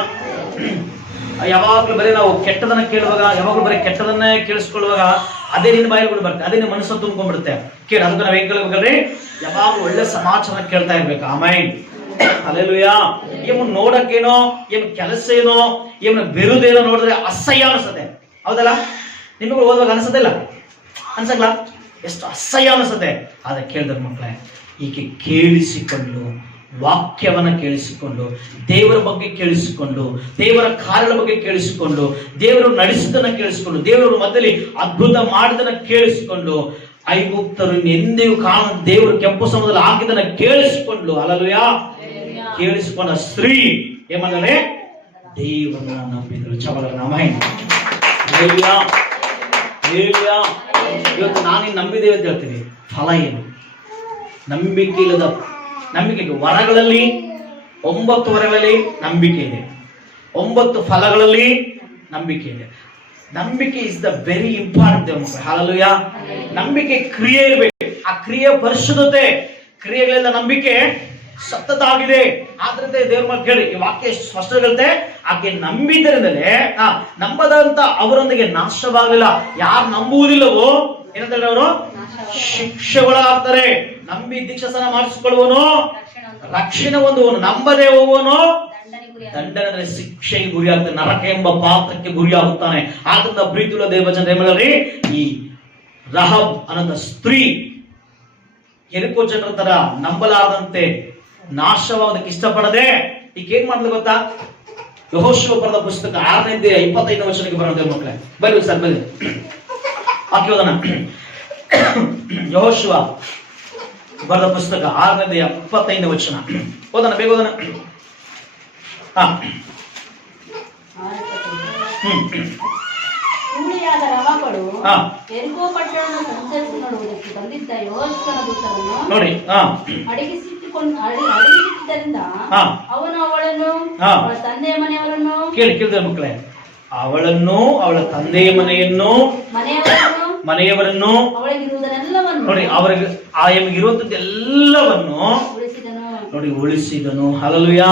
ಯಾವಾಗಲೂ ಬರೀ ನಾವು ಕೆಟ್ಟದನ್ನ ಕೇಳುವಾಗ, ಯಾವಾಗಲೂ ಬರೀ ಕೆಟ್ಟದನ್ನೇ ಕೇಳಿಸ್ಕೊಳ್ಳುವಾಗ ಅದೇ ನಿನ್ನ ಬಾಯಿಗಳು ಬರುತ್ತೆ, ಅದೇ ನಿನ್ನ ಮನಸ್ಸನ್ನು ತುಂಬ್ಕೊಂಡ್ಬಿಡುತ್ತೆ. ಕೇಳಿ ಅದಕ್ಕೆ ನಾವು ಹೇಗೆ ಕೇಳಬೇಕಲ್ರಿ? ಯಾವಾಗಲೂ ಒಳ್ಳೆ ಸಮಾಚಾರ ಕೇಳ್ತಾ ಇರ್ಬೇಕು. ಆಮೇಲೆ ಹಲ್ಲೆಲೂಯಾ. ಇವನು ನೋಡಕ್ಕೇನೋ, ಇವನು ಕೆಲಸ ಏನೋ, ಇವನು ಬಿರುದೇನೋ ನೋಡಿದ್ರೆ ಅಸಹ್ಯ ಅನಿಸುತ್ತೆ. ಹೌದಲ್ಲ? ನಿಮಗೂ ಓದುವಾಗ ಅನಿಸೋದಿಲ್ಲ? ಅನ್ಸಲ್ಲ? ಎಷ್ಟು ಅಸಹ್ಯ ಅನಿಸುತ್ತೆ. ಆದ್ರೆ ಕೇಳಿದ್ರೆ ಮಕ್ಕಳೇ, ಹೀಗೆ ಕೇಳಿಸಿಕೊಂಡು, ವಾಕ್ಯವನ್ನ ಕೇಳಿಸಿಕೊಂಡು, ದೇವರ ಬಗ್ಗೆ ಕೇಳಿಸಿಕೊಂಡು, ದೇವರ ಕಾರ್ಯದ ಬಗ್ಗೆ ಕೇಳಿಸಿಕೊಂಡು, ದೇವರು ನಡೆಸಿದನ್ನ ಕೇಳಿಸಿಕೊಂಡು, ದೇವರು ಮಧ್ಯದಲ್ಲಿ ಅದ್ಭುತ ಮಾಡಿದನ್ನ ಕೇಳಿಸಿಕೊಂಡು, ಐಗುಪ್ತರು ಎಂದಿಗೂ ಕಾಣದ ದೇವರು ಕೆಂಪು ಸಮುದ್ರದಲ್ಲಿ ಹಾಕಿದನ್ನ ಕೇಳಿಸಿಕೊಂಡು, ಹಲ್ಲೆಲೂಯಾ, ಕೇಳಿಸಿಕೊಂಡ ಸ್ತ್ರೀ ಏನ್ ಮಾಡಿದಾಳೆ? ದೇವರನ್ನ ನಂಬಿದಳು. ಚಪಲರ ನಾಮ. ಇವತ್ತು ನಾನು ನಂಬಿದ್ದೇವೆ ಅಂತ ಹೇಳ್ತೀನಿ. ಫಲ ಏನು? ನಂಬಿಕೆ ಇಲ್ಲದ ನಂಬಿಕೆ. ವರಗಳಲ್ಲಿ 9 ವರಗಳಲ್ಲಿ ನಂಬಿಕೆ ಇದೆ, 9 ಫಲಗಳಲ್ಲಿ ನಂಬಿಕೆ ಇದೆ. ನಂಬಿಕೆ is the very important. Hallelujah. ನಂಬಿಕೆ ಕ್ರಿಯೆ ಇರಬೇಕು. ಆ ಕ್ರಿಯೆ ಪರಿಶುದ್ಧತೆ. ಕ್ರಿಯೆಗಳಿಂದ ನಂಬಿಕೆ ಸತತ ಆಗಿದೆ. ಆದ್ರಿಂದ ದೇವ್ರ ಮೇಲೆ ಕೇಳಿ, ಈ ವಾಕ್ಯ ಸ್ಪಷ್ಟ ಹೇಳುತ್ತೆ, ಆಕೆ ನಂಬಿದ್ದರಿಂದಲೇ ನಂಬದಂತ ಅವರೊಂದಿಗೆ ನಾಶವಾಗಲಿಲ್ಲ. ಯಾರು ನಂಬುವುದಿಲ್ಲವೋ ಏನಂತ ಹೇಳಿ ಅವರು ಶಿಕ್ಷೆಗಳಾಗ್ತಾರೆ. ನಂಬಿ ದೀಕ್ಷಾಸನ ಮಾಡಿಸಿಕೊಳ್ಳುವನು ರಕ್ಷಣೆ ಹೊಂದುವನು, ನಂಬದೆ ಹೋಗುವನು ದಂಡನೆ, ಶಿಕ್ಷೆಗೆ ಗುರಿ ಆಗ್ತಾನೆ, ನರಕ ಎಂಬ ಪಾತ್ರಕ್ಕೆ ಗುರಿ ಆಗುತ್ತಾನೆ. ಆದ್ರಿಂದ ಪ್ರೀತಿಯುಳ್ಳ ದೇವಜನರೇ ಏನ್ ಈ ರಹಬ್ ಅನ್ನೋ ಸ್ತ್ರೀ ಎರಿಕೋ ಜನರ ತರ ನಂಬಲಾರದಂತೆ ನಾಶವಾಗೋದಕ್ಕೆ ಇಷ್ಟಪಡದೆ ಈಗ ಏನ್ ಮಾಡ್ಲಿ ಗೊತ್ತಾ? ಯೆಹೋಶುವ ಬರೆದ ಪುಸ್ತಕ 6ನೇ 25ನೇ ವಚನಕ್ಕೆ ಬರೋಣ ಮಕ್ಕಳೇ. ಬನ್ನಿ ಸರ್, ಬನ್ನಿ ವಾಕ್ಯೋದನ. ಯೆಹೋಶುವ ಬರೆದ ಪುಸ್ತಕ 6ನೇ 25ನೇ ವಚನ ಓದೋಣ, ಬೇಗ ಓದೋಣ. ಕೂಲಿಯಾದ ರಹಬಳು ಯೆರಿಕೋ ಪಟ್ಟಣವನ್ನು ಸಂಚರಿಸಿ ನೋಡುವುದಕ್ಕೆ ಬಂದಿದ್ದ ಯೆಹೋಶುವನ ದೂತರನ್ನು ನೋಡಿ ಅಡಗಿಸಿದ್ದರಿಂದ ಅವನು ಅವಳನ್ನು, ಅವಳ ತಂದೆಯ ಮನೆಯವರನ್ನು, ಕೇಳಿದ ಮಕ್ಕಳೇ, ಅವಳನ್ನು, ಅವಳ ತಂದೆಯ ಮನೆಯನ್ನು, ಮನೆಯವರನ್ನು, ಅವಳಿಗಿರುವುದನ್ನೆಲ್ಲವನ್ನು ನೋಡಿ, ಅವರಿಗೆ ಆಯಮಿಗಿರುವಂತದ್ದೆಲ್ಲವನ್ನು ನೋಡಿ ಉಳಿಸಿದನು. Hallelujah,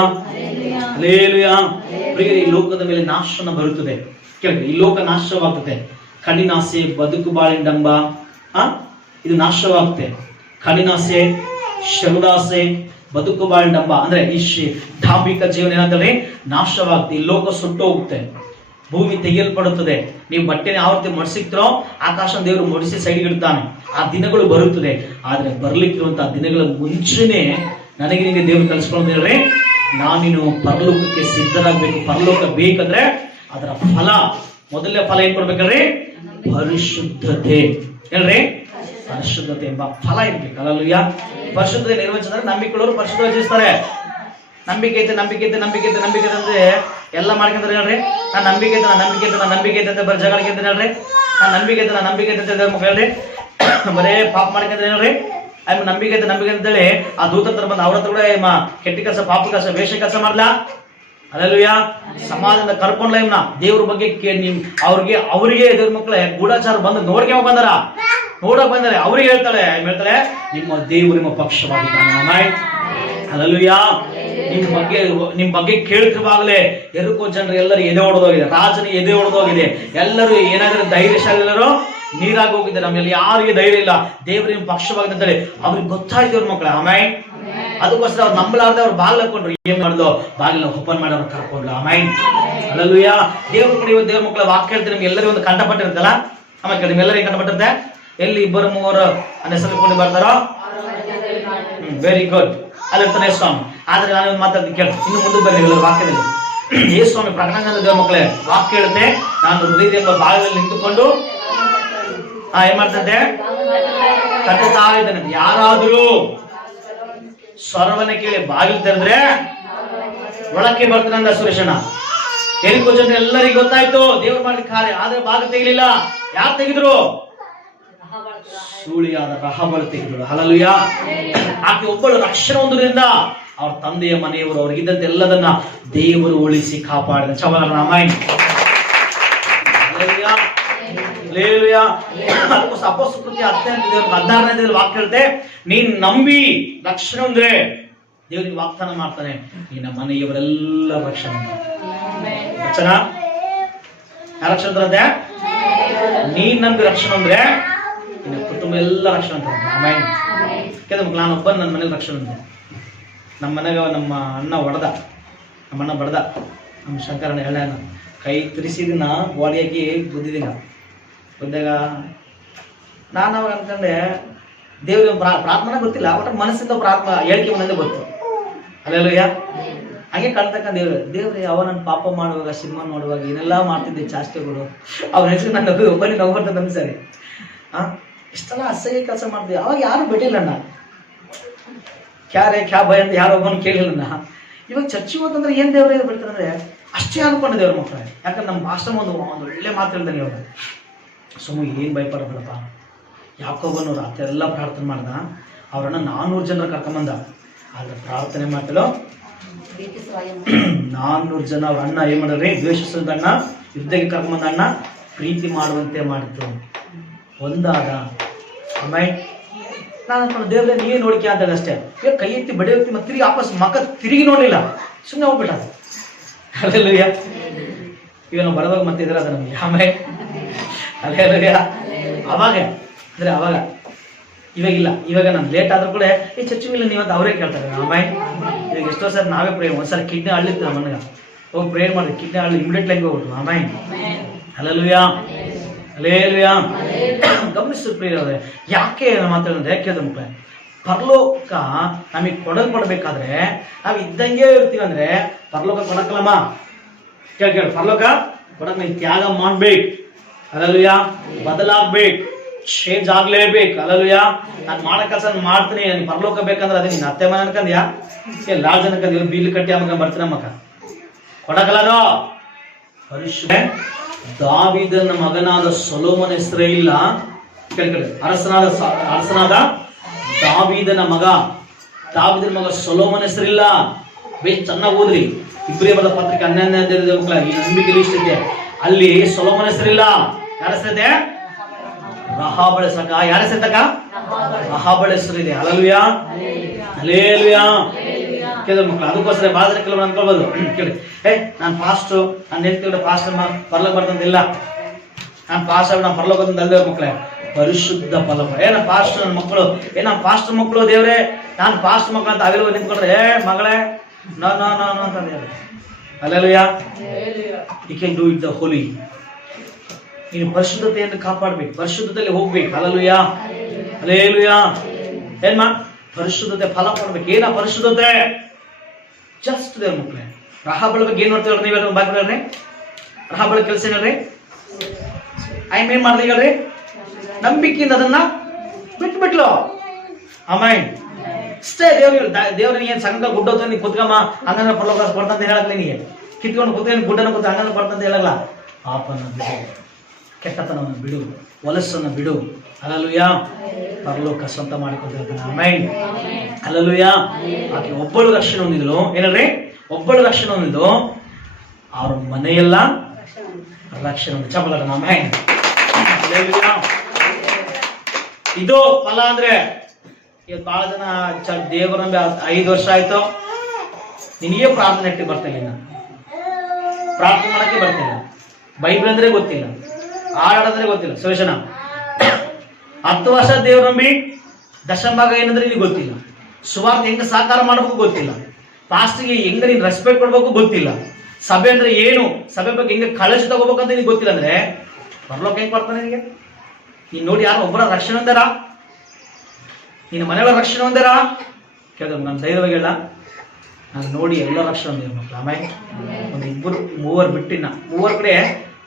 hallelujah. ಈ ಲೋಕದ ಮೇಲೆ ನಾಶನ ಬರುತ್ತದೆ. ಕೇಳಿ, ಈ ಲೋಕ ನಾಶವಾಗ್ತದೆ. ಕಣ್ಣಿನಾಸೆ, ಬದುಕು ಬಾಳಿಂಡಂಬ ಇದು ನಾಶವಾಗುತ್ತೆ. ಕಣ್ಣಿನಾಸೆ, ಶರುದಾಸೆ, ಬದುಕು ಬಾಳಿಂಡಂಬ ಅಂದ್ರೆ ಈ ಧಾರ್ಮಿಕ ಜೀವನ ಏನಂತಂದ್ರೆ ನಾಶವಾಗುತ್ತೆ. ಈ ಲೋಕ ಸುಟ್ಟು ಹೋಗುತ್ತೆ, ಭೂಮಿ ತೆಗೆಯಲ್ಪಡುತ್ತದೆ. ನೀವು ಬಟ್ಟೆನ ಯಾವ ರೀತಿ ಮಡಿಸಿರ್ತೀರೋ ಆಕಾಶ ದೇವರು ಮಡಿಸಿ ಸೈಡ್ಗೆ ಇಡ್ತಾನೆ. ಆ ದಿನಗಳು ಬರುತ್ತದೆ. ಆದ್ರೆ ಬರ್ಲಿಕ್ಕಿರುವಂತಹ ದಿನಗಳ ಮುಂಚೆನೆ ನನಗೆ ನಿಮಗೆ ದೇವರು ಕಲಿಸ್ಕೊಂಡು ಹೇಳ್ರಿ, ನಾನಿನ್ನು ಪರಲೋಕಕ್ಕೆ ಸಿದ್ಧರಾಗಬೇಕು. ಪರಲೋಕ ಬೇಕಂದ್ರೆ ಅದರ ಫಲ, ಮೊದಲನೇ ಫಲ ಏನ್ ಕೊಡ್ಬೇಕಲ್ರಿ? ಪರಿಶುದ್ಧತೆ. ಹೇಳ್ರಿ, ಪರಿಶುದ್ಧತೆ ಎಂಬ ಫಲ ಇರ್ಬೇಕು. ಹಲ್ಲೆಲೂಯಾ. ಪರಿಶುದ್ಧತೆ ನಿರ್ವಚನ ನಂಬಿಕೊಳ್ಳೋರು ಪರಿಶುದ್ಧ ಜೀವಿಸ್ತಾರೆ. ನಂಬಿಕೆ ಐತೆ, ನಂಬಿಕೆ ಐತೆ, ನಂಬಿಕೆ ಐತೆ, ನಂಬಿಕೆ ಅಂದ್ರೆ ಎಲ್ಲ ಮಾಡ್ಕೊಂತಾರೆ. ಹೇಳ್ರಿ, ನಾನು ನಂಬಿಕೆ ಐತೆ, ನಾನು ನಂಬಿಕೆ ಐತೆ, ನಾನು ನಂಬಿಕೆ ಐತೆ ಅಂತ ಬರೀ ಜಗಳಿಗೆ ಅಂತ ಹೇಳ್ರಿ. ನಾನು ನಂಬಿಕೆ ಐತೆ, ನಾನು ನಂಬಿಕೆ ಐತೆ ಅಂತ ಮಕ್ಕಳು ಹೇಳ್ರಿ, ಬರೇ ಪಾಪ ಮಾಡ್ಕೊಂಡ್ರೆ ಹೇಳ್ರಿ. ನಂಬಿಕೆ ಐತೆ, ನಂಬಿಕೆ ಅಂತ ಹೇಳಿ ಆ ದೂತ ಹತ್ರ ಬಂದು ಅವ್ರ ಹತ್ರ ಕೂಡ ಕೆಟ್ಟ ಕೆಲಸ, ಪಾಪ ಕೆಲಸ, ವೇಷ ಕೆಲಸ ಮಾಡ್ಲಾ? ಹಲ್ಲೆಲೂಯಾ. ಸಮಾಜದಿಂದ ಕರ್ಕೊಂಡ್ಲ ಇವ್ನ ದೇವ್ರ ಬಗ್ಗೆ ಅವ್ರಿಗೆ ದೇವ್ರ ಮಕ್ಕಳೇ ಗೂಢಾಚಾರ ಬಂದು ನೋಡ್ಕೆ ಬಂದಾರ, ನೋಡಕ್ ಬಂದಾರೆ. ಅವ್ರಿಗೆ ಹೇಳ್ತಾಳೆ ನಿಮ್ಮ ದೇವರು ನಿಮ್ಮ ಪಕ್ಷವಾಗಿದ್ದಾನೆ. ಹಲ್ಲೆಲೂಯಾ. ನಿಮ್ ಬಗ್ಗೆ ಕೇಳ್ತಿರುವಾಗಲೇ ಎರುಕೋ ಜನರು ಎಲ್ಲರೂ ಎದೆ ಹೊಡೆದೋಗಿದೆ, ರಾಜನಿಗೆ ಎದೆ ಹೊಡೆದೋಗಿದೆ. ಎಲ್ಲರೂ ಏನಾದ್ರೂ ಧೈರ್ಯಶಾಲಿ ಎಲ್ಲರೂ ನೀರಾಗಿ ಹೋಗಿದ್ದಾರೆ. ನಮ್ಮೆಲ್ಲಿ ಯಾರಿಗೆ ಧೈರ್ಯ ಇಲ್ಲ. ದೇವ್ರ ನಿಮ್ ಪಕ್ಷವಾಗಿದೆ ಅಂತೇಳಿ ಅವ್ರಿಗೆ ಗೊತ್ತಾಯ್ತು ಅವ್ರ ಮಕ್ಕಳ. ಆಮೇಲೆ ಅದಕ್ಕೋಸ್ಕರ ಅವ್ರು ನಂಬಲಾರ್ದೆ ಅವ್ರು ಬಾಗಿಲು ಹಾಕೊಂಡ್ರು. ಏನ್ ಮಾಡಿದ್ರು? ಬಾಗಿಲ ಓಪನ್ ಮಾಡಿ ಅವ್ರು ಕರ್ಕೊಂಡ್ರು. ಆಮೇಲೆ ಹಲ್ಲೆಲೂಯಾ. ದೇವ್ರ ಕಡೆ ಇವತ್ತು ದೇವ್ರ ಮಕ್ಕಳ ವಾಕ್ಯ ಹೇಳ್ತಾರೆ. ನಿಮ್ಗೆ ಎಲ್ಲರಿಗೂ ಒಂದು ಕಂಠಪಟ್ಟಿರುತ್ತಲ್ಲ. ಆಮೇಲೆ ಕೇಳಿ, ನಿಮ್ಮೆಲ್ಲರಿಗೆ ಕಂಠಪಟ್ಟಿರುತ್ತೆ. ಎಲ್ಲಿ 2-3 ಹೆಸರು ಬರ್ತಾರೋ ವೆರಿ ಗುಡ್, ಅಲ್ಲಿರ್ತಾನೆ ಸ್ವಾಮಿ. ಆದ್ರೆ ನಾನು ಮಾತಾಡ್ತೀನಿ ಕೇಳಿ, ಇನ್ನು ಮುಂದೆ ಬರ್ರಿ ಎಲ್ಲರ ವಾಕ್ಯದಲ್ಲಿ. ಏ ಸ್ವಾಮಿ ಪ್ರಕಟಣೆ ದೇವ ಮಕ್ಕಳೇ ವಾಕ್ಯ ಹೇಳುತ್ತೆ, ನಾನು ಹೃದಯ ಎಂಬ ಬಾಗಿಲಲ್ಲಿ ನಿಂತುಕೊಂಡು ಏನ್ ಮಾಡ್ತಂತೆ ತಟ್ಟುತ್ತಾ ಇದ್ದಾನೆ. ಯಾರಾದ್ರೂ ಸ್ವರವನ್ನ ಕೇಳಿ ಬಾಗಿಲು ತೆರೆದ್ರೆ ಒಳಕ್ಕೆ ಬರ್ತಾನೆ ಅಂದ ಸುರೇಶಣ್ಣ. ಎರಿಕೋ ಜನ ಎಲ್ಲರಿಗೂ ಗೊತ್ತಾಯ್ತು ದೇವ್ರು ಮಾಡಿದ ಕಾರ್ಯ. ಆದ್ರೆ ಬಾಗಿಲು ತೆಗಿಲಿಲ್ಲ. ಯಾರು ತೆಗೆದ್ರು? ಸೂಳಿಯಾದ ರಹಬಳು ತೆಗೆದಳು. ಹಲ್ಲೆಲೂಯಾ. ಆಕೆ ಒಬ್ಬಳು ರಕ್ಷಣೆ ಹೊಂದುವುದರಿಂದ ಅವ್ರ ತಂದೆಯ ಮನೆಯವರು ಅವ್ರಿಗಿದ್ದಂತೆ ಎಲ್ಲದನ್ನ ದೇವರು ಉಳಿಸಿ ಕಾಪಾಡಿದ. ಚವಲ ರಾಮಾಯಣ. ಅದಕ್ಕೋಸ್ಕರ ಅಪೊಸ್ತಲರ ಕೃತ್ಯ 16ನೇ ವಾಕ್ಯ ಹೇಳುತ್ತೆ, ನೀನ್ ನಂಬಿ ರಕ್ಷಣೆ ಅಂದ್ರೆ ದೇವ್ರಿಗೆ ವಾಗ್ದಾನ ಮಾಡ್ತಾನೆ, ನಿನ್ನ ಮನೆಯವರೆಲ್ಲ ರಕ್ಷಣೆ ರಕ್ಷಣ ಯಾರ ರಕ್ಷಣೆ ಅಂತಾರಂತೆ? ನೀನ್ ನಂಬಿ ರಕ್ಷಣೆ ಅಂದ್ರೆ ನಿನ್ನ ಕುಟುಂಬ ಎಲ್ಲ ರಕ್ಷಣೆ ಅಂತ. ನಾನೊಬ್ಬ ನನ್ನ ಮನೇಲಿ ರಕ್ಷಣೆ ಅಂತೆ. ನಮ್ಮ ಮನೆಗೆ ನಮ್ಮ ಅಣ್ಣ ಬಡ್ದ ನಮ್ಮ ಶಂಕರನ ಹೇಳ ಕೈ ತಿರ್ಸಿದಿನ ಗೋಡಿಯಾಗಿ ಗುದ್ದಿದ್ದೀನ. ಗುದ್ದಾಗ ನಾನು ಅವಾಗ ಅನ್ಕೊಂಡೆ ದೇವ್ರಿಗೆ ಪ್ರಾರ್ಥನೆ ಗೊತ್ತಿಲ್ಲ, ಒಟ್ಟು ಮನಸ್ಸಿಂದ ಪ್ರಾರ್ಥನೆ ಹೇಳಿಕೆ ಒಂದೇ ಗೊತ್ತು. ಅಲ್ಲೆಲ್ಲಯ್ಯ ಹಂಗೆ ಕಳ್ತಕ್ಕ ದೇವ್ರೆ ಅವ ನನ್ನ ಪಾಪ ಮಾಡುವಾಗ ಸಿನಿಮಾ ನೋಡುವಾಗ ಏನೆಲ್ಲ ಮಾಡ್ತಿದ್ದೆ ಚಾಷ್ಟೆಗಳು, ಅವ್ರ ಹೆಸರು ನನ್ನ ಒಬ್ಬನಿಗೆ ನಗು ಬರ್ತದೆ ಅನ್ಸರಿ. ಇಷ್ಟೆಲ್ಲ ಅಸಹ್ಯ ಕೆಲಸ ಮಾಡ್ತೀವಿ. ಅವಾಗ ಯಾರು ಬಿಟ್ಟಿಲ್ಲ ಅಣ್ಣ, ಕ್ಯಾ ಭಯ ಅಂತ ಯಾರೋ ಒಬ್ಬನು ಕೇಳಿಲ್ಲ. ಇವಾಗ ಚರ್ಚಿ ಹೋದಂದ್ರೆ ಏನ್ ದೇವ್ರೇ ಬಿಡ್ತಾರಂದ್ರೆ ಅಷ್ಟೇ ಅನ್ಕೊಂಡೆ ದೇವ್ರ ಮಕ್ಕಳೇ. ಯಾಕಂದ್ರೆ ನಮ್ಮ ಭಾಷಣ ಒಂದು ಒಳ್ಳೆ ಮಾತು ಹೇಳ್ದಂಗೆ ಇವಾಗ ಸುಮ್ಮನೆ ಏನ್ ಭಯಪಡಬೇಡಪ್ಪ. ಯಾಕೋಬನು ರಾತ್ರಿ ಎಲ್ಲ ಪ್ರಾರ್ಥನೆ ಮಾಡ್ದ, ಅವ್ರನ್ನ 400 ಜನರ ಕರ್ಕೊಂಬಂದ. ಆದ್ರೆ ಪ್ರಾರ್ಥನೆ ಮಾಡಲು 400 ಜನ ಅವ್ರ ಅಣ್ಣ ಏನ್ ಮಾಡಿದ್ರಿ, ದ್ವೇಷಿಸಿದ ಅಣ್ಣ, ಯುದ್ಧಕ್ಕೆ ಕರ್ಕೊಂಬಂದ ಅಣ್ಣ ಪ್ರೀತಿ ಮಾಡುವಂತೆ ಮಾಡಿತ್ತು. ಒಂದಾದ ಆಮೇಲೆ ನಾನು ದೇವ್ರೆ ನೀವೇ ನೋಡಿಕೆ ಅಂತ ಅಷ್ಟೇ. ಇವಾಗ ಕೈ ಎತ್ತಿ ಬಡಿಯೋತ್ತಿ ಮತ್ತೆ ತಿರುಗಿ ವಾಪಸ್ ಮಕ್ಕ ತಿರುಗಿ ನೋಡಲಿಲ್ಲ, ಸುಮ್ಮನೆ ಹೋಗ್ಬಿಟ್ಟ. ಅಲ್ಲೆಲ್ಲಯ್ಯ ಇವಾಗ ನಾವು ಬರೋದಾಗ ಮತ್ತೆ ಇದ್ರ ಅದ ನಮಗೆ. ಆಮೇಲೆ ಅಲ್ಲೆಲ್ಲಯ್ಯ ಅವಾಗ ಅಂದ್ರೆ ಅವಾಗ ಇವಾಗಿಲ್ಲ. ಇವಾಗ ನಾನು ಲೇಟ್ ಆದ್ರೂ ಕೂಡ ಈ ಚರ್ಚಿಗಿಲ್ಲ ನೀವಂತ ಅವರೇ ಕೇಳ್ತಾರೆ. ಆಮೇಲೆ ಇವಾಗ ಎಷ್ಟೋ ಸರ್ ನಾವೇ ಪ್ರೇಯರ್, ಒಂದ್ಸರಿ ಕಿಡ್ನಿ ಹಳ್ಳಿತ್ತು ನಮ್ಮ ಮನೆಗೆ ಹೋಗಿ ಪ್ರೇಯರ್ ಮಾಡಿದ್ವಿ, ಕಿಡ್ನಿ ಹಳ್ಳಿ ಇಮಿಡಿಯೇಟ್ ಲೈನ್ಗೆ ಹೋಗ್ಬಿಟ್ಟು. ಆಮೇಲೆ ಅಲ್ಲೆಲ್ಲಯ್ಯ ಅಲ್ಲೇಲುಯ್ಯ ಗಮನಿಸಿದ ಪ್ರಿಯರೇ, ಯಾಕೆ ಮಾತಾಡೋದು ಯಾಕೆ ಕೇಳಿದ ಮಕ್ಕಳೇ, ಪರಲೋಕ ನಮಗೆ ಕೊಡಲ್ಪಡ್ಬೇಕಾದ್ರೆ ನಾವು ಇದ್ದಂಗೆ ಇರ್ತೀವಿ ಅಂದ್ರೆ ಪರಲೋಕ ಕೊಡಕ್ಕಲ್ಲಮ್ಮ. ಕೇಳಿ ಪರಲೋಕ ಕೊಡಕ್ ನೀವು ತ್ಯಾಗ ಮಾಡ್ಬೇಕು. ಅಲ್ಲಲ್ಯ ಬದಲಾಗ್ಬೇಕು, ಚೇಂಜ್ ಆಗ್ಲೇಬೇಕು. ಅಲ್ಲಲ್ಯ ನಾನು ಮಾಡೋ ಕೆಲಸ ಮಾಡ್ತೀನಿ, ನನಗೆ ಪರಲೋಕ ಬೇಕಂದ್ರೆ ಅದೇ ನಿನ್ನ ಅತ್ತೆ ಮನೆ ಅನ್ಕಂದ್ಯಾ ಎಲ್ಲ ಜನ ಅನ್ಕಂದ್ ಇವ್ರು ಬೀಲ್ ಕಟ್ಟಿ ಅಮ್ಮಗ ಬರ್ತೀನಿ ಅಮ್ಮಕ್ಕ ಕೊಡಕಲ್ಲದು. ಪರಿಶುದ್ಧ ದಾವೀದನ ಮಗನಾದ ಸೊಲೊಮೋನ ಹೆಸರೇ ಇಲ್ಲ. ಕೇಳ್ಕೊಳ್ಳಿ, ಅರಸನಾದ ದಾವೀದನ ಮಗ ಸೊಲೊಮೋನ ಹೆಸರಿಲ್ಲ. ಬೇಸ್ ಚೆನ್ನಾಗಿ ಓದ್ರಿ. ಇಬ್ಬರೇ ಬರೆದ ಪತ್ರಿಕೆ 11ನೇ ಅಧ್ಯಾಯದ ಮಕ್ಕಳ ಈ ನಂಬಿಕೆ ಲಿಸ್ಟ್ ಇದೆ, ಅಲ್ಲಿ ಸೊಲೊಮೋನ ಹೆಸರಿಲ್ಲ. ಯಾರ ಹೆಸರಿದೆ? ರಹಾಬಳ ಸಕ. ಯಾರ ಹೆಸರಿತಕ್ಕ? ರಹಾಬಳ ಹೆಸರಿದೆ. ಹಲ್ಲೆಲೂಯಾ ಹಲ್ಲೆಲೂಯಾ ಕೇಳಿದ ಮಕ್ಕಳು. ಅದಕ್ಕೋಸ್ಕರ ಬಹಳ ಜನ ಕೆಲವರು ಅನ್ಕೊಳ್ಬೋದು, ಕೇಳಿ ನಾನು ಫಾಸ್ಟ್ ನಾನು ಹೇಳ್ತೀವಿ ಫಾಸ್ಟ್ ಪರ್ಲೋಕ ಬರ್ತಂತಿಲ್ಲ, ನಾನು ಫಾಸ್ಟ್ ಆಗಿ ನಾನು ಪರ್ಲೋಕ ಅಲ್ದೇ ಮಕ್ಕಳೇ. ಪರಿಶುದ್ಧ ಫಲ ನಮ್ಮ ಫಾಸ್ಟ್ ನನ್ನ ಮಕ್ಕಳು ನಮ್ಮ ಫಾಸ್ಟ್ ಮಕ್ಕಳು ದೇವ್ರೆ ನಾನು ಫಾಸ್ಟ್ ಮಕ್ಕಳು ಅಂತ ಅವಿಲ್ವ ನಿಂತ್ಕೊಂಡ್ರೆ ಮಗಳೇ ನೋ ನೋ ನೋ ನೋ ಅಂತ ಹೇಳಿ. Hallelujah you can do it the holy. ನೀನು ಪರಿಶುದ್ಧತೆಯನ್ನು ಕಾಪಾಡ್ಬೇಕು, ಪರಿಶುದ್ಧತೆಯಲ್ಲಿ ಹೋಗ್ಬೇಕು. ಹಲ್ಲೆಲೂಯಾ ಹಲ್ಲೆಲೂಯಾ ಏನ್ಮಾ ಪರಿಶುದ್ಧತೆ ಫಲ ಕೊಡ್ಬೇಕು. ಏನ ಪರಿಶುದ್ಧತೆ? ಜಸ್ಟ್ ದೇವ್ರ ಮಕ್ಕಳೇ. ರಹಾಬಳ ಬಗ್ಗೆ ಏನ್ ನೋಡ್ತೀವಿ ನೀವೆಲ್ಲ ಬಾಯ್ಬಿಡ್ರಿ. ರಹಾಬಳ ಕೆಲಸ ಹೇಳ್ರಿ, ಏನ್ ಮಾಡ್ದೆ ಹೇಳ್ರಿ, ನಂಬಿಕೆಯಿಂದ ಅದನ್ನ ಬಿಟ್ಬಿಟ್ಲು. ಆಮೇಲೆ ಇಷ್ಟೇ ದೇವ್ರ ಏನ್ ಸಂಘ ಗುಡ್ಡ ನೀ ಕುತ್ಕಮ್ಮ ಹಂಗಂದ್ರೆ ಪರಲೋಕ ಕೊಡ್ತಂತ ಹೇಳಕ್ ನಿನಗೆ ಕಿತ್ಕೊಂಡು ಕುತ್ಕೊಂಡು ಗುಡ್ಡನ ಕೂತ ಹಂಗಂದ್ರೆ ಕೊಡ್ತಂತ ಹೇಳಲ್ಲ. ಪಾಪನ ಬಿಡು, ಕೆಟ್ಟತನವನ್ನು ಬಿಡು, ಹೊಲಸನ್ನು ಬಿಡು. ಹಲ್ಲೆಲೂಯಾ ಪರಲೋಕ ಸ್ವಂತ ಮಾಡಿಕೊಳ್ತಿರ್ತಾನೆ. ಆಮೇಲೆ ಹಲ್ಲೆಲೂಯಾ ಆಕೆ ಒಬ್ಬಳು ರಕ್ಷಣೆ ಹೊಂದಿದ್ಲು. ಏನಲ್ರಿ? ಒಬ್ಬಳು ರಕ್ಷಣೆ ಹೊಂದಿದ್ದು ಅವ್ರ ಮನೆಯೆಲ್ಲ ರಕ್ಷಣೆ ಹೊಂದಿ ಚಪಲ. ಆಮೇಲೆ ಇದು ಫಲ ಅಂದ್ರೆ ಇವತ್ತು ಬಹಳ ಜನ ದೇವರಂಬೆ 5 ವರ್ಷ ಆಯ್ತು, ನಿನಗೆ ಪ್ರಾರ್ಥನೆ ಇಟ್ಟು ಬರ್ತಿಲ್ಲ, ಪ್ರಾರ್ಥನೆ ಮಾಡಕ್ಕೆ ಬರ್ತಿಲ್ಲ, ಬೈಬಲ್ ಅಂದ್ರೆ ಗೊತ್ತಿಲ್ಲ, ಹಾಡಂದ್ರೆ ಗೊತ್ತಿಲ್ಲ, ಸುರೇಶನ 10 ವರ್ಷ ದೇವರಂಬಿ ದಶಮಭಾಗ ಏನಂದ್ರೆ ನಿನಗೆ ಗೊತ್ತಿಲ್ಲ, ಸುವಾರ್ತೆ ಹೆಂಗ ಸಾಕಾರ ಮಾಡಬೇಕು ಗೊತ್ತಿಲ್ಲ, ಪಾಸ್ಟ್ಗೆ ಹೆಂಗ ನೀನು ರೆಸ್ಪೆಕ್ಟ್ ಕೊಡ್ಬೇಕು ಗೊತ್ತಿಲ್ಲ, ಸಭೆ ಅಂದ್ರೆ ಏನು, ಸಭೆ ಬಗ್ಗೆ ಹೆಂಗ ಕಳಚಿ ತಗೋಬೇಕಂತ ನಿನಗೆ ಗೊತ್ತಿಲ್ಲ ಅಂದ್ರೆ ಪರಲೋಕ ಹೆಂಗ್ ಬರ್ತಾನೆ ನಿನಗೆ? ನೀನ್ ನೋಡಿ ಯಾರು ಒಬ್ಬರ ರಕ್ಷಣೆ ಹೊಂದಾರ, ನಿನ್ನ ಮನೆಗಳ ರಕ್ಷಣೆ ಹೊಂದಾರ ಕೇಳಿದ್ರು. ನಾನು ಧೈರ್ಯವಾಗಿ ಹೇಳ, ನಾನು ನೋಡಿ ಎಲ್ಲ ರಕ್ಷಣೆ ಹೊಂದಿರ ಮಕ್ಕಳು. ಆಮೇಲೆ ಒಂದು 2-3 ಬಿಟ್ಟಿನ 3 ಕಡೆ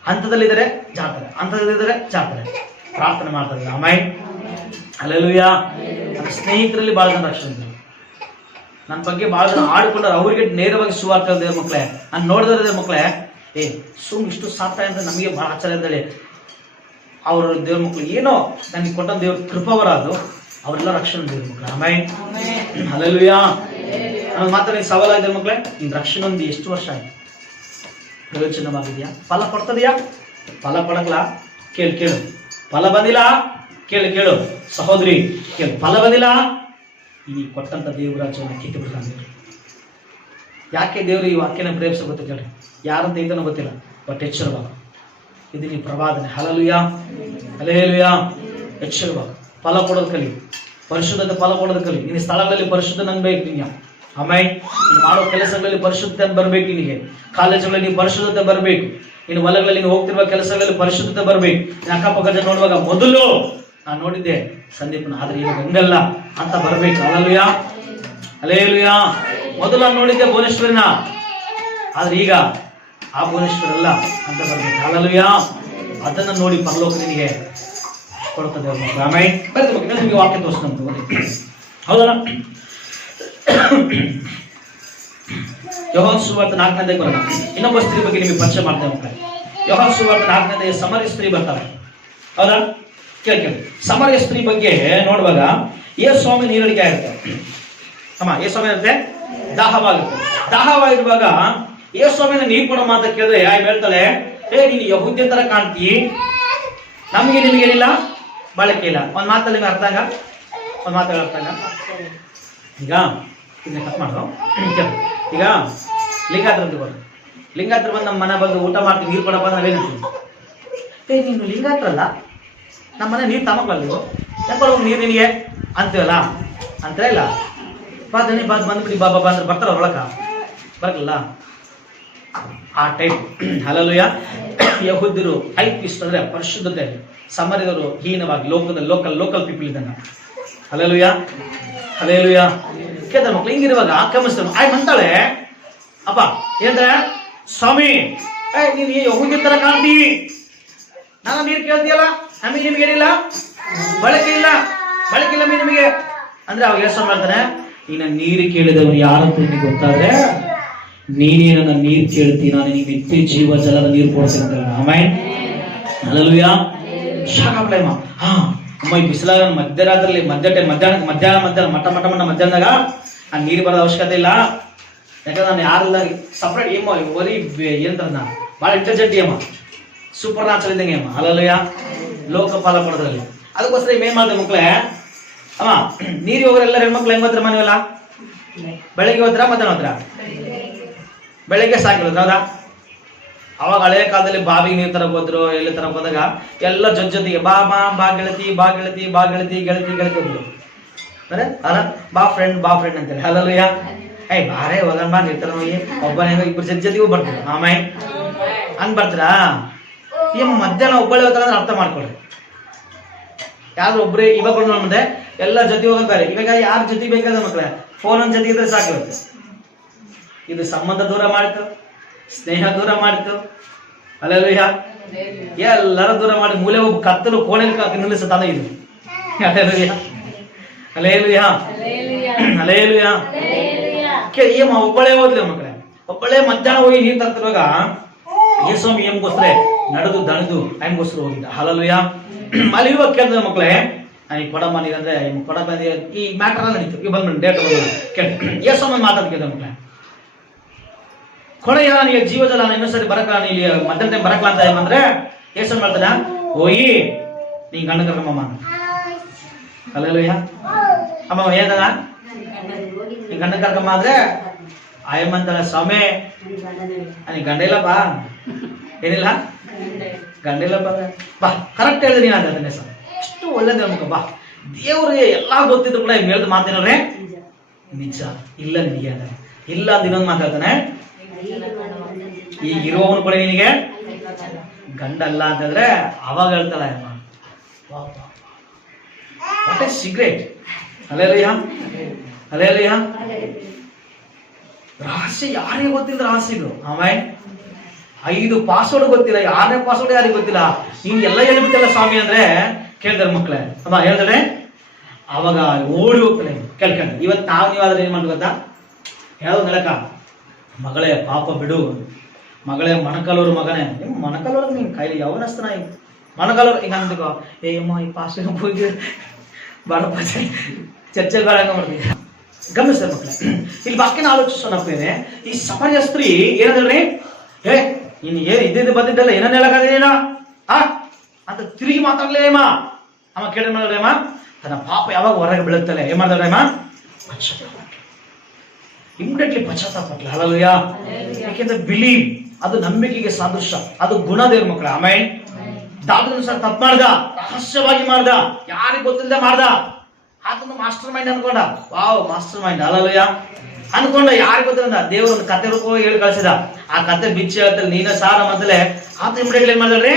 ಹಂತದಲ್ಲಿದ್ದಾರೆ ಜಾಡ್ತಾರೆ, ಹಂತದಲ್ಲಿದ್ದಾರೆ ಜಾಡ್ತಾರೆ, ಪ್ರಾರ್ಥನೆ ಮಾಡ್ತಾರೆ. ಆಮೇಲೆ ಹಲ್ಲೆಲೂಯಾ. ನನ್ನ ಸ್ನೇಹಿತರಲ್ಲಿ ಬಹಳ ಜನ ರಕ್ಷಣೆ ಹೊಂದಿದ್ರು, ನನ್ನ ಬಗ್ಗೆ ಬಹಳ ಜನ ಆಡ್ಕೊಂಡ್ರೆ ಅವರಿಗೆ ನೇರವಾಗಿ ಸುವಾರ್ತೆ ದೇವ್ರ ಮಕ್ಕಳೇ. ನಾನು ನೋಡಿದ್ರೆ ಮಕ್ಕಳೇ ಇಷ್ಟು ಸಾಧ್ಯ ಅಂತ ನಮಗೆ ಬಹಳ ಆಶ್ಚರ್ಯ ಇದ್ದಾಳೆ. ಅವರು ದೇವ್ರ ಮಕ್ಕಳು ಏನೋ ನನಗೆ ಕೊಟ್ಟ ದೇವ್ರ ಕೃಪವರ ಅದು, ಅವರೆಲ್ಲ ರಕ್ಷಣೆ ದೇವ್ರ ಮಕ್ಕಳು. ಆಮೇಲೆ ಹಲ್ಲೆಲೂಯಾ. ನನಗೆ ಮಾತ್ರ ಸವಾಲಾಗಿದೆ ಮಕ್ಕಳೇ, ನಿನ್ ರಕ್ಷಣೆ ಹೊಂದಿ ಎಷ್ಟು ವರ್ಷ ಆಯ್ತು? ಪ್ರಯೋಜನವಾಗಿದೆಯಾ? ಫಲ ಕೊಡ್ತದೆಯಾ? ಫಲ ಕೊಡಕ್ಲಾ? ಕೇಳು. ಫಲ ಬಂದಿಲ್ಲ? ಕೇಳು ಸಹೋದರಿ, ಕೇಳು. ಫಲ ಬಂದಿಲ್ಲ? ಈ ಕೊಟ್ಟಂತ ದೇವರ ರಾಜ್ಯವನ್ನು ಕಿತ್ತು ಬಿಡ್ತಾನೆ. ಯಾಕೆ ದೇವರು ಈ ವಾಕ್ಯನ ಪ್ರೇಮಿಸ ಗೊತ್ತಿಲ್ಲ ಹೇಳ್ರಿ? ಯಾರಂತ ಇದನ್ನು ಗೊತ್ತಿಲ್ಲ, ಬಟ್ ಎಚ್ಚರವಾಗ. ಇದು ನೀವು ಪ್ರವಾದನೆ. Hallelujah, hallelujah. ಎಚ್ಚರವಾಗ ಫಲ ಕೊಡೋದು ಕಲಿ, ಪರಿಶುದ್ಧತೆ ಫಲ ಕೊಡೋದು ಕಲಿ. ನಿನ್ನ ಸ್ಥಳಗಳಲ್ಲಿ ಪರಿಶುದ್ಧ ಬೇಕು ನಿನ್ನ. ಆಮೇಲೆ ನೀನು ಮಾಡೋ ಕೆಲಸಗಳಲ್ಲಿ ಪರಿಶುದ್ಧತೆ ಬರಬೇಕು. ನಿನಗೆ ಕಾಲೇಜುಗಳಲ್ಲಿ ನೀವು ಪರಿಶುದ್ಧತೆ ಬರಬೇಕು. ನಿನ್ನ ಹೊಲಗಳಲ್ಲಿ ನೀವು ಹೋಗ್ತಿರುವ ಕೆಲಸಗಳಲ್ಲಿ ಪರಿಶುದ್ಧತೆ ಬರಬೇಕು. ನಿನ್ನ ಅಕ್ಕಪಕ್ಕ ಜನ ನೋಡುವಾಗ ಮೊದಲು ನಾನು ನೋಡಿದ್ದೆ ಸಂದೀಪನ, ಆದ್ರೆ ಇವಾಗ ಹಂಗಲ್ಲ ಅಂತ ಬರಬೇಕು. Hallelujah, hallelujah. ಮೊದಲು ನಾನು ನೋಡಿದ್ದೆ ಭುವನೇಶ್ವರಿನ, ಆದ್ರೆ ಈಗ ಆ ಭುವನೇಶ್ವರ ಅಲ್ಲ ಅಂತ ಬರ್ಬೇಕು. ಹಲ್ಲೆಲೂಯಾ. ಅದನ್ನ ನೋಡಿ ಪರಲೋಕ ನಿನಗೆ ಕೊಡ್ತದೆ. ಆಮೇಲೆ ಬರ್ತೀವಿ ನಿಮಗೆ ವಾಕ್ಯ ತೋರಿಸ್ಕೊಂತ ಹೌದಲ್ಲ? ಯೋಹಾನ ಸುವಾರ್ತೆ 4ನೇ ಬರೋಣ. ಇನ್ನೊಬ್ಬ ಸ್ತ್ರೀ ಬಗ್ಗೆ ನಿಮಗೆ ಪರಿಚಯ ಮಾಡ್ತೇವೆ ಮಕ್ಕಳೇ. ಯೋಹಾನ ಸುವಾರ್ತೆ 4ನೇ ಸಮರ್ಯ ಸ್ತ್ರೀ ಬರ್ತಾರೆ. ಹೌದಾ? ಕೇಳಿ. ಸಮರ್ಯ ಸ್ತ್ರೀ ಬಗ್ಗೆ ನೋಡುವಾಗ ಯೇಸು ಸ್ವಾಮಿ ನೀರಡಿಕೆ ಆಗುತ್ತೆ. ಯೇಸು ಸ್ವಾಮಿ ಇರುತ್ತೆ, ದಾಹವಾಗಿರುವಾಗ ಯೇಸು ಸ್ವಾಮಿನ ನೀರು ಕೊಡೋ ಮಾತ ಕೇಳಿದ್ರೆ ಹೇಳ್ತಾಳೆ, ನೀನು ಯಹೂದ್ಯ ತರ ಕಾಣ್ತಿ, ನಮಗೆ ನಿಮಗೇನಿಲ್ಲ ಬಳಕೆ ಇಲ್ಲ. ಒಂದ್ ಮಾತಲ್ಲಿ ಅರ್ಥಾಗ ಈಗ ಇದನ್ನ ಕಟ್ ಮಾಡು. ಈಗ ಲಿಂಗಾತ್ರ ಬಂದು ನಮ್ಮ ಮನೆ ಬಂದು ಊಟ ಮಾಡ್ತೀವಿ, ನೀರು ಕೊಡಪ್ಪ ನಾವೇನಂತೀವಿ? ನೀನು ಲಿಂಗಾತ್ರ ಅಲ್ಲ, ನಮ್ಮ ಮನೆ ನೀರು ತಮಕಲ್ಲ, ನೀವು ಯಾಕೆ ನೀರು ನಿನಗೆ ಅಂತೀವಲ್ಲ ಅಂತ ಇಲ್ಲ. ಬಾದನಿ ಬಂದ್ಬಿಡಿ ಬಾಬಾ ಅಂದ್ರೆ ಬರ್ತಾರ ಒಳಕ ಬರಲ್ಲ ಆ ಟೈಪ್. ಹಲ್ಲೆಲೂಯಾ. ಯಹೂದ್ಯರು ಹೈಪಿಸ್ಟ್ ಅಂದ್ರೆ ಪರಿಶುದ್ಧತೆ, ಸಮರ್ಯದವರು ಹೀನವಾಗಿ ಲೋಕಲ್ ಪೀಪಲ್ ಇದ್ದಾನೆ. Hallelujah, hallelujah. ಕೇಳ್ತಾರೆ ಮಕ್ಳು. ಹಿಂಗಿರುವಾಗ ಕಮಿಸ್ತಾರೆ ಆಯ್ ಅಂತಾಳೆ, ಅಪ್ಪ ಏನಂದ್ರೆ, ಸ್ವಾಮಿ ನೀನು ಯಹೂದ್ಯ ತರ ಕಾಣ್ತೀವಿ, ನಾನು ನೀರು ಕೇಳ್ತೀಯಲ್ಲ, ನಮಗೆ ನಿಮಗೇನಿಲ್ಲ ಬಳಕೆ ಇಲ್ಲ ನಿಮಗೆ ಅಂದ್ರೆ ಅವಾಗ ಯೋಚನೆ ಮಾಡ್ತಾನೆ, ಇನ್ನ ನೀರು ಕೇಳಿದವರು ಯಾರಂತ ನಿಮಗೆ ಗೊತ್ತಾದ್ರೆ ನೀನೇ ನನ್ನ ನೀರು ಕೇಳ್ತೀನಿ, ನಾನು ನಿನಗೆ ನಿತ್ಯ ಜೀವ ಜಲದ ನೀರು ಕೊಡ್ತೀನಿ ಅಂತ. ಆಮೇಲೆ ಹಲ್ಲೆಲೂಯಾ. ಶಾಕಾಪ್ಲೈಮ ಅಮ್ಮ ಈ ಬಿಸಿಲಾಗ ಮಧ್ಯರಾತ್ರಿ ಮಧ್ಯಾಹ್ನ ಮಧ್ಯಾಹ್ನದಾಗ ಆ ನೀರು ಬರೋದ ಅವಶ್ಯಕತೆ ಇಲ್ಲ. ಯಾಕಂದ್ರೆ ನಾನು ಯಾರೆಲ್ಲ ಸಪ್ರೇಟ್ ಏಮೋ ಒರಿ ಏನಂತಾರ, ನಾ ಭಾಳ ಇಂಟೆಲಿಜೆಂಟ್ ಏಮ, ಸೂಪರ್ ನ್ಯಾಚುರಲ್ ಇದ್ದಂಗೆ ಏಮ. ಹಲ್ಲೆಲೂಯಾ. ಲೋಕಪಾಲ ಕೊಡೋದ್ರಲ್ಲಿ ಅದಕ್ಕೋಸ್ಕರ ಏನ್ ಮಾಡಿದೆ ಮಕ್ಳೇ, ಅಮ್ಮ ನೀರು ಹೋಗ್ರೆ ಎಲ್ಲರ ಹೆಣ್ಮಕ್ಳು ಹೆಂಗ್ ಹೋದ್ರ ಮನೆಯಲ್ಲ? ಬೆಳಗ್ಗೆ ಹೋದ್ರ ಮಧ್ಯಾಹ್ನ ಹೋದ್ರ? ಬೆಳಗ್ಗೆ ಸಾಕಿರೋದ್ರ. ಹೌದಾ? ಅವಾಗ ಹಳೆಯ ಕಾಲದಲ್ಲಿ ಬಾವಿಗೆ ನೀರು ತರಕ್ ಹೋದ್ರು, ಎಲ್ಲಿ ತರಕ್ ಹೋದಾಗ ಎಲ್ಲ ಜೊತೆಗೆ ಬಾ ಗೆಳತಿ ಹೋದ್ರು. ಅಂದ್ರೆ ಅಲ್ಲ ಬಾ ಫ್ರೆಂಡ್ ಅಂತೇಳಿ. ಹಲ್ಲೆಲೂಯಾ. ಬಾರೇ ಹೋಗನ್ ಬಾ ನೀರ್ ತರ ಹೋಗಿ ಒಬ್ಬನೇ ಇಬ್ಬರು ಜೊತೆಗೂ ಬರ್ತಾರೆ. ಆಮೇಲೆ ಹಂಗ್ ಬರ್ತೀರಾ? ಈ ಮಧ್ಯಾಹ್ನ ಒಬ್ಬಳೆ ಹೋಗ್ತಾರೆ ಅಂದ್ರೆ ಅರ್ಥ ಮಾಡ್ಕೊಳ್ರಿ. ಯಾರು ಒಬ್ರು ಇವಾಗ ಮುಂದೆ ಎಲ್ಲ ಜೊತೆ ಹೋಗೋದು ಬೇರೆ. ಇವಾಗ ಯಾರ ಜೊತೆ ಬೇಕಾದ್ರೆ ಮಕ್ಳೆ ಫೋನ್ ಒಂದ್ ಜೊತೆ ಇದ್ರೆ ಸಾಕಿರುತ್ತೆ. ಇದು ಸಂಬಂಧ ದೂರ ಮಾಡ್ತು, ಸ್ನೇಹ ದೂರ ಮಾಡ್ತು. ಹಲ್ಲೆಲೂಯಾ. ಎಲ್ಲರ ದೂರ ಮಾಡಿ ಮೂಲೆ ಒಬ್ಬ ಕತ್ತಲು ಕೋಣೆಲಿ ನಿಲ್ಲಿಸುತ್ತಾನ ಇದು. Hallelujah, hallelujah, hallelujah. ಏಮ ಒಬ್ಬಳೇ ಹೋದ್ಲಿ ಮಕ್ಕಳೇ, ಒಬ್ಬಳೇ ಮಧ್ಯಾಹ್ನ ಹೋಗಿ ನೀರು ತರ್ತಿರುವಾಗ ಯೇಸ್ವಾಮಿ ಏಮ್ಗೋಸ್ಕರ ನಡೆದು ದಣಿದು ಐಮ್ಗೋಸ್ಕರ ಹೋಗಿದ್ದ. ಹಲ್ಲೆಲೂಯಾ. ಅಲ್ಲಿ ಇವಾಗ ಕೇಳಿದ್ರೆ ಮಕ್ಕಳೇ, ಈ ಕೊಡಮ್ಮ ನೀರಂದ್ರೆ ಕೊಡಮ್ಮ ಈ ಮ್ಯಾಟರ್ ಎಲ್ಲ ನಡೀತು. ಈಗ ಬಂದ್ಬಿಟ್ಟು ಡೇಟ್ ಯೇಸ್ವಾಮಿ ಮಾತಾಡ್ ಕೇಳಿದ ಮಕ್ಕಳೇ, ಕೊಡೆಯ ನನಗೆ ಜೀವಜಲ ಇನ್ನೊಂದ್ಸರಿ ಬರಕಲ್ಲ, ನೀ ಮಧ್ಯಾಹ್ನ ಟೈಮ್ ಬರಕಲ್ಲ ಅಂತ ಏನಂದ್ರೆ ಯೇಸ್ವಾಮಿ ಮಾಡ್ತಾನ, ಹೋಗಿ ನೀ ಗಂಡ ಕರ್ಕಮ್ಮ. ಹಲ್ಲೆಲೂಯಾ. ಅಮ್ಮ ಏನದ ನೀ ಗಂಡ ಕರ್ಕಮ್ಮ ಅಂದ್ರೆ ಆಯಮ್ಮಂತಾಳ, ಸ್ವಾಮಿ ನೀ ಗಂಡ ಇಲ್ಲಪ್ಪ, ಏನಿಲ್ಲ ಗಂಡ ಇಲ್ಲಪ್ಪ ಬಾ. ಕರೆಕ್ಟ್ ಹೇಳಿದ್ರೆ ನೀನ್ ಅದನ್ನೇ ಸರ್, ಎಷ್ಟು ಒಳ್ಳೇದ ನಮ್ಗ. ಬಾ ದೇವ್ರಿಗೆ ಎಲ್ಲಾ ಗೊತ್ತಿದ್ರು ಕೂಡ ಹೇಳ್ದ ಮಾತೇನವ್ರೆ ನಿಜ ಇಲ್ಲ, ನಿನಗೆ ಅದ ಇಲ್ಲ ಅಂತ ಇನ್ನೊಂದು ಮಾತಾಡ್ತಾನೆ. ಈಗ ಇರುವವನು ಕೂಡ ನಿನಗೆ ಗಂಡ ಅಲ್ಲ ಅಂತಂದ್ರೆ ಅವಾಗ ಹೇಳ್ತಾಳ ಅಮ್ಮ, what is secret. Hallelujah, hallelujah. ರಹಸ್ಯ ಯಾರಿಗೆ ಗೊತ್ತಿಲ್ಲ ರಹಸ್ಯಗಳು. ಆಮೇಲೆ 5 ಪಾಸ್ವರ್ಡ್ ಗೊತ್ತಿಲ್ಲ, 6ನೇ ಪಾಸ್ವರ್ಡ್ ಯಾರಿಗೆ ಗೊತ್ತಿಲ್ಲ. ಹಿಂಗೆಲ್ಲ ಹೇಳ್ಬಿಟ್ಟಲ್ಲ ಸ್ವಾಮಿ ಅಂದ್ರೆ ಕೇಳ್ತಾರೆ ಮಕ್ಕಳೇ. ಅಮ್ಮ ಹೇಳ್ತಾರೆ ಅವಾಗ ಓಡಿ ಹೋಗ್ತಾನೆ ಕೇಳ್ಕೊಂಡ. ಇವತ್ತು ನೀವಾದ್ರೆ ಏನ್ ಮಾಡಿ ಗೊತ್ತಾ, ಯಾವ್ದು ನೆಲಕ ಮಗಳೇ ಪಾಪ ಬಿಡು, ಮಗಳೇ ಮಣಕಲೂರು ಮಗನೇ, ನಿಮ್ಮ ಮಣಕಲೂರು ನಿನ್ ಕೈಲಿ ಯಾವನಸ್ತನ ಮಣಕಲೂರು ಈಗ ಅಂದ್ಕೋ, ಏಮ್ಮ ಈ ಪಾಸ್ವರ್ಡ್ ಹೋಗಿ ಬಾಳಪ್ಪ ಚರ್ಚೆ ಬಾಳಂಗ ಮಾಡ್ತೀನಿ. ಗಮನಿಸ್ತಾರೆ ಮಕ್ಕಳೇ, ಇಲ್ಲಿ ಬಾಕಿನ ಆಲೋಚಿಸೋಣಪ್ಪೇನೆ. ಈ ಸಮರ್ಯ ಸ್ತ್ರೀ ಏನಂದ್ರಿ, ಇನ್ನು ಏನು ಇದ್ದಿದ್ದು ಬಂದಿದ್ದಲ್ಲ ಏನನ್ನ ಹೇಳಕ್ಕಾಗೇನ ಆ ಅಂತ ತಿರುಗಿ ಮಾತಾಡ್ಲೇ ಅಮ್ಮ. ಅಮ್ಮ ಕೇಳಿ ಮಾಡಿದ್ರೆ ಅಮ್ಮ ತನ್ನ ಪಾಪ ಯಾವಾಗ ಹೊರಗೆ ಬೀಳುತ್ತಲ್ಲ ಏನ್ ಮಾಡ್ತಾಳೆ ಅಮ್ಮ? ಇಮಿಡಿಯೇಟ್ಲಿ ಪಶ್ಚಾತ್ತಾಪಟ್ಲ. ಹಲ್ಲೆಲೂಯಾ. ಯಾಕೆಂದ್ರೆ ಬಿಲೀವ್ ಅದು ನಂಬಿಕೆಗೆ ಸಾದೃಶ್ಯ, ಅದು ಗುಣ ದೇವ್ರ ಮಕ್ಕಳ. ಆಮೇಲೆ ದಾವಿದನು ಸಹ ತಪ್ಪು ಮಾಡ್ದ, ರಹಸ್ಯವಾಗಿ ಮಾಡ್ದ, ಯಾರಿಗೆ ಗೊತ್ತಿಲ್ಲದೆ ಮಾಡ್ದ. ಆತನು ಮಾಸ್ಟರ್ ಮೈಂಡ್ ಅನ್ಕೊಂಡ. Wow, master mind. ಹಲ್ಲೆಲೂಯಾ. ಅನ್ಕೊಂಡ, ಯಾರಿಗೆ ಗೊತ್ತಿಲ್ಲ ದೇವ್ರ ಒಂದು ಕತೆ ರೂಪವಾಗಿ ಹೇಳಿ ಕಳಿಸಿದ. ಆ ಕತೆ ಬಿಚ್ಚಿ ಹೇಳ್ತಾರೆ ನೀನ ಸಾರ ಮೊದಲೇ. ಆತ ಇಮಿಡಿಯೇಟ್ಲಿ ಏನ್ ಮಾಡಿದ್ರಿ?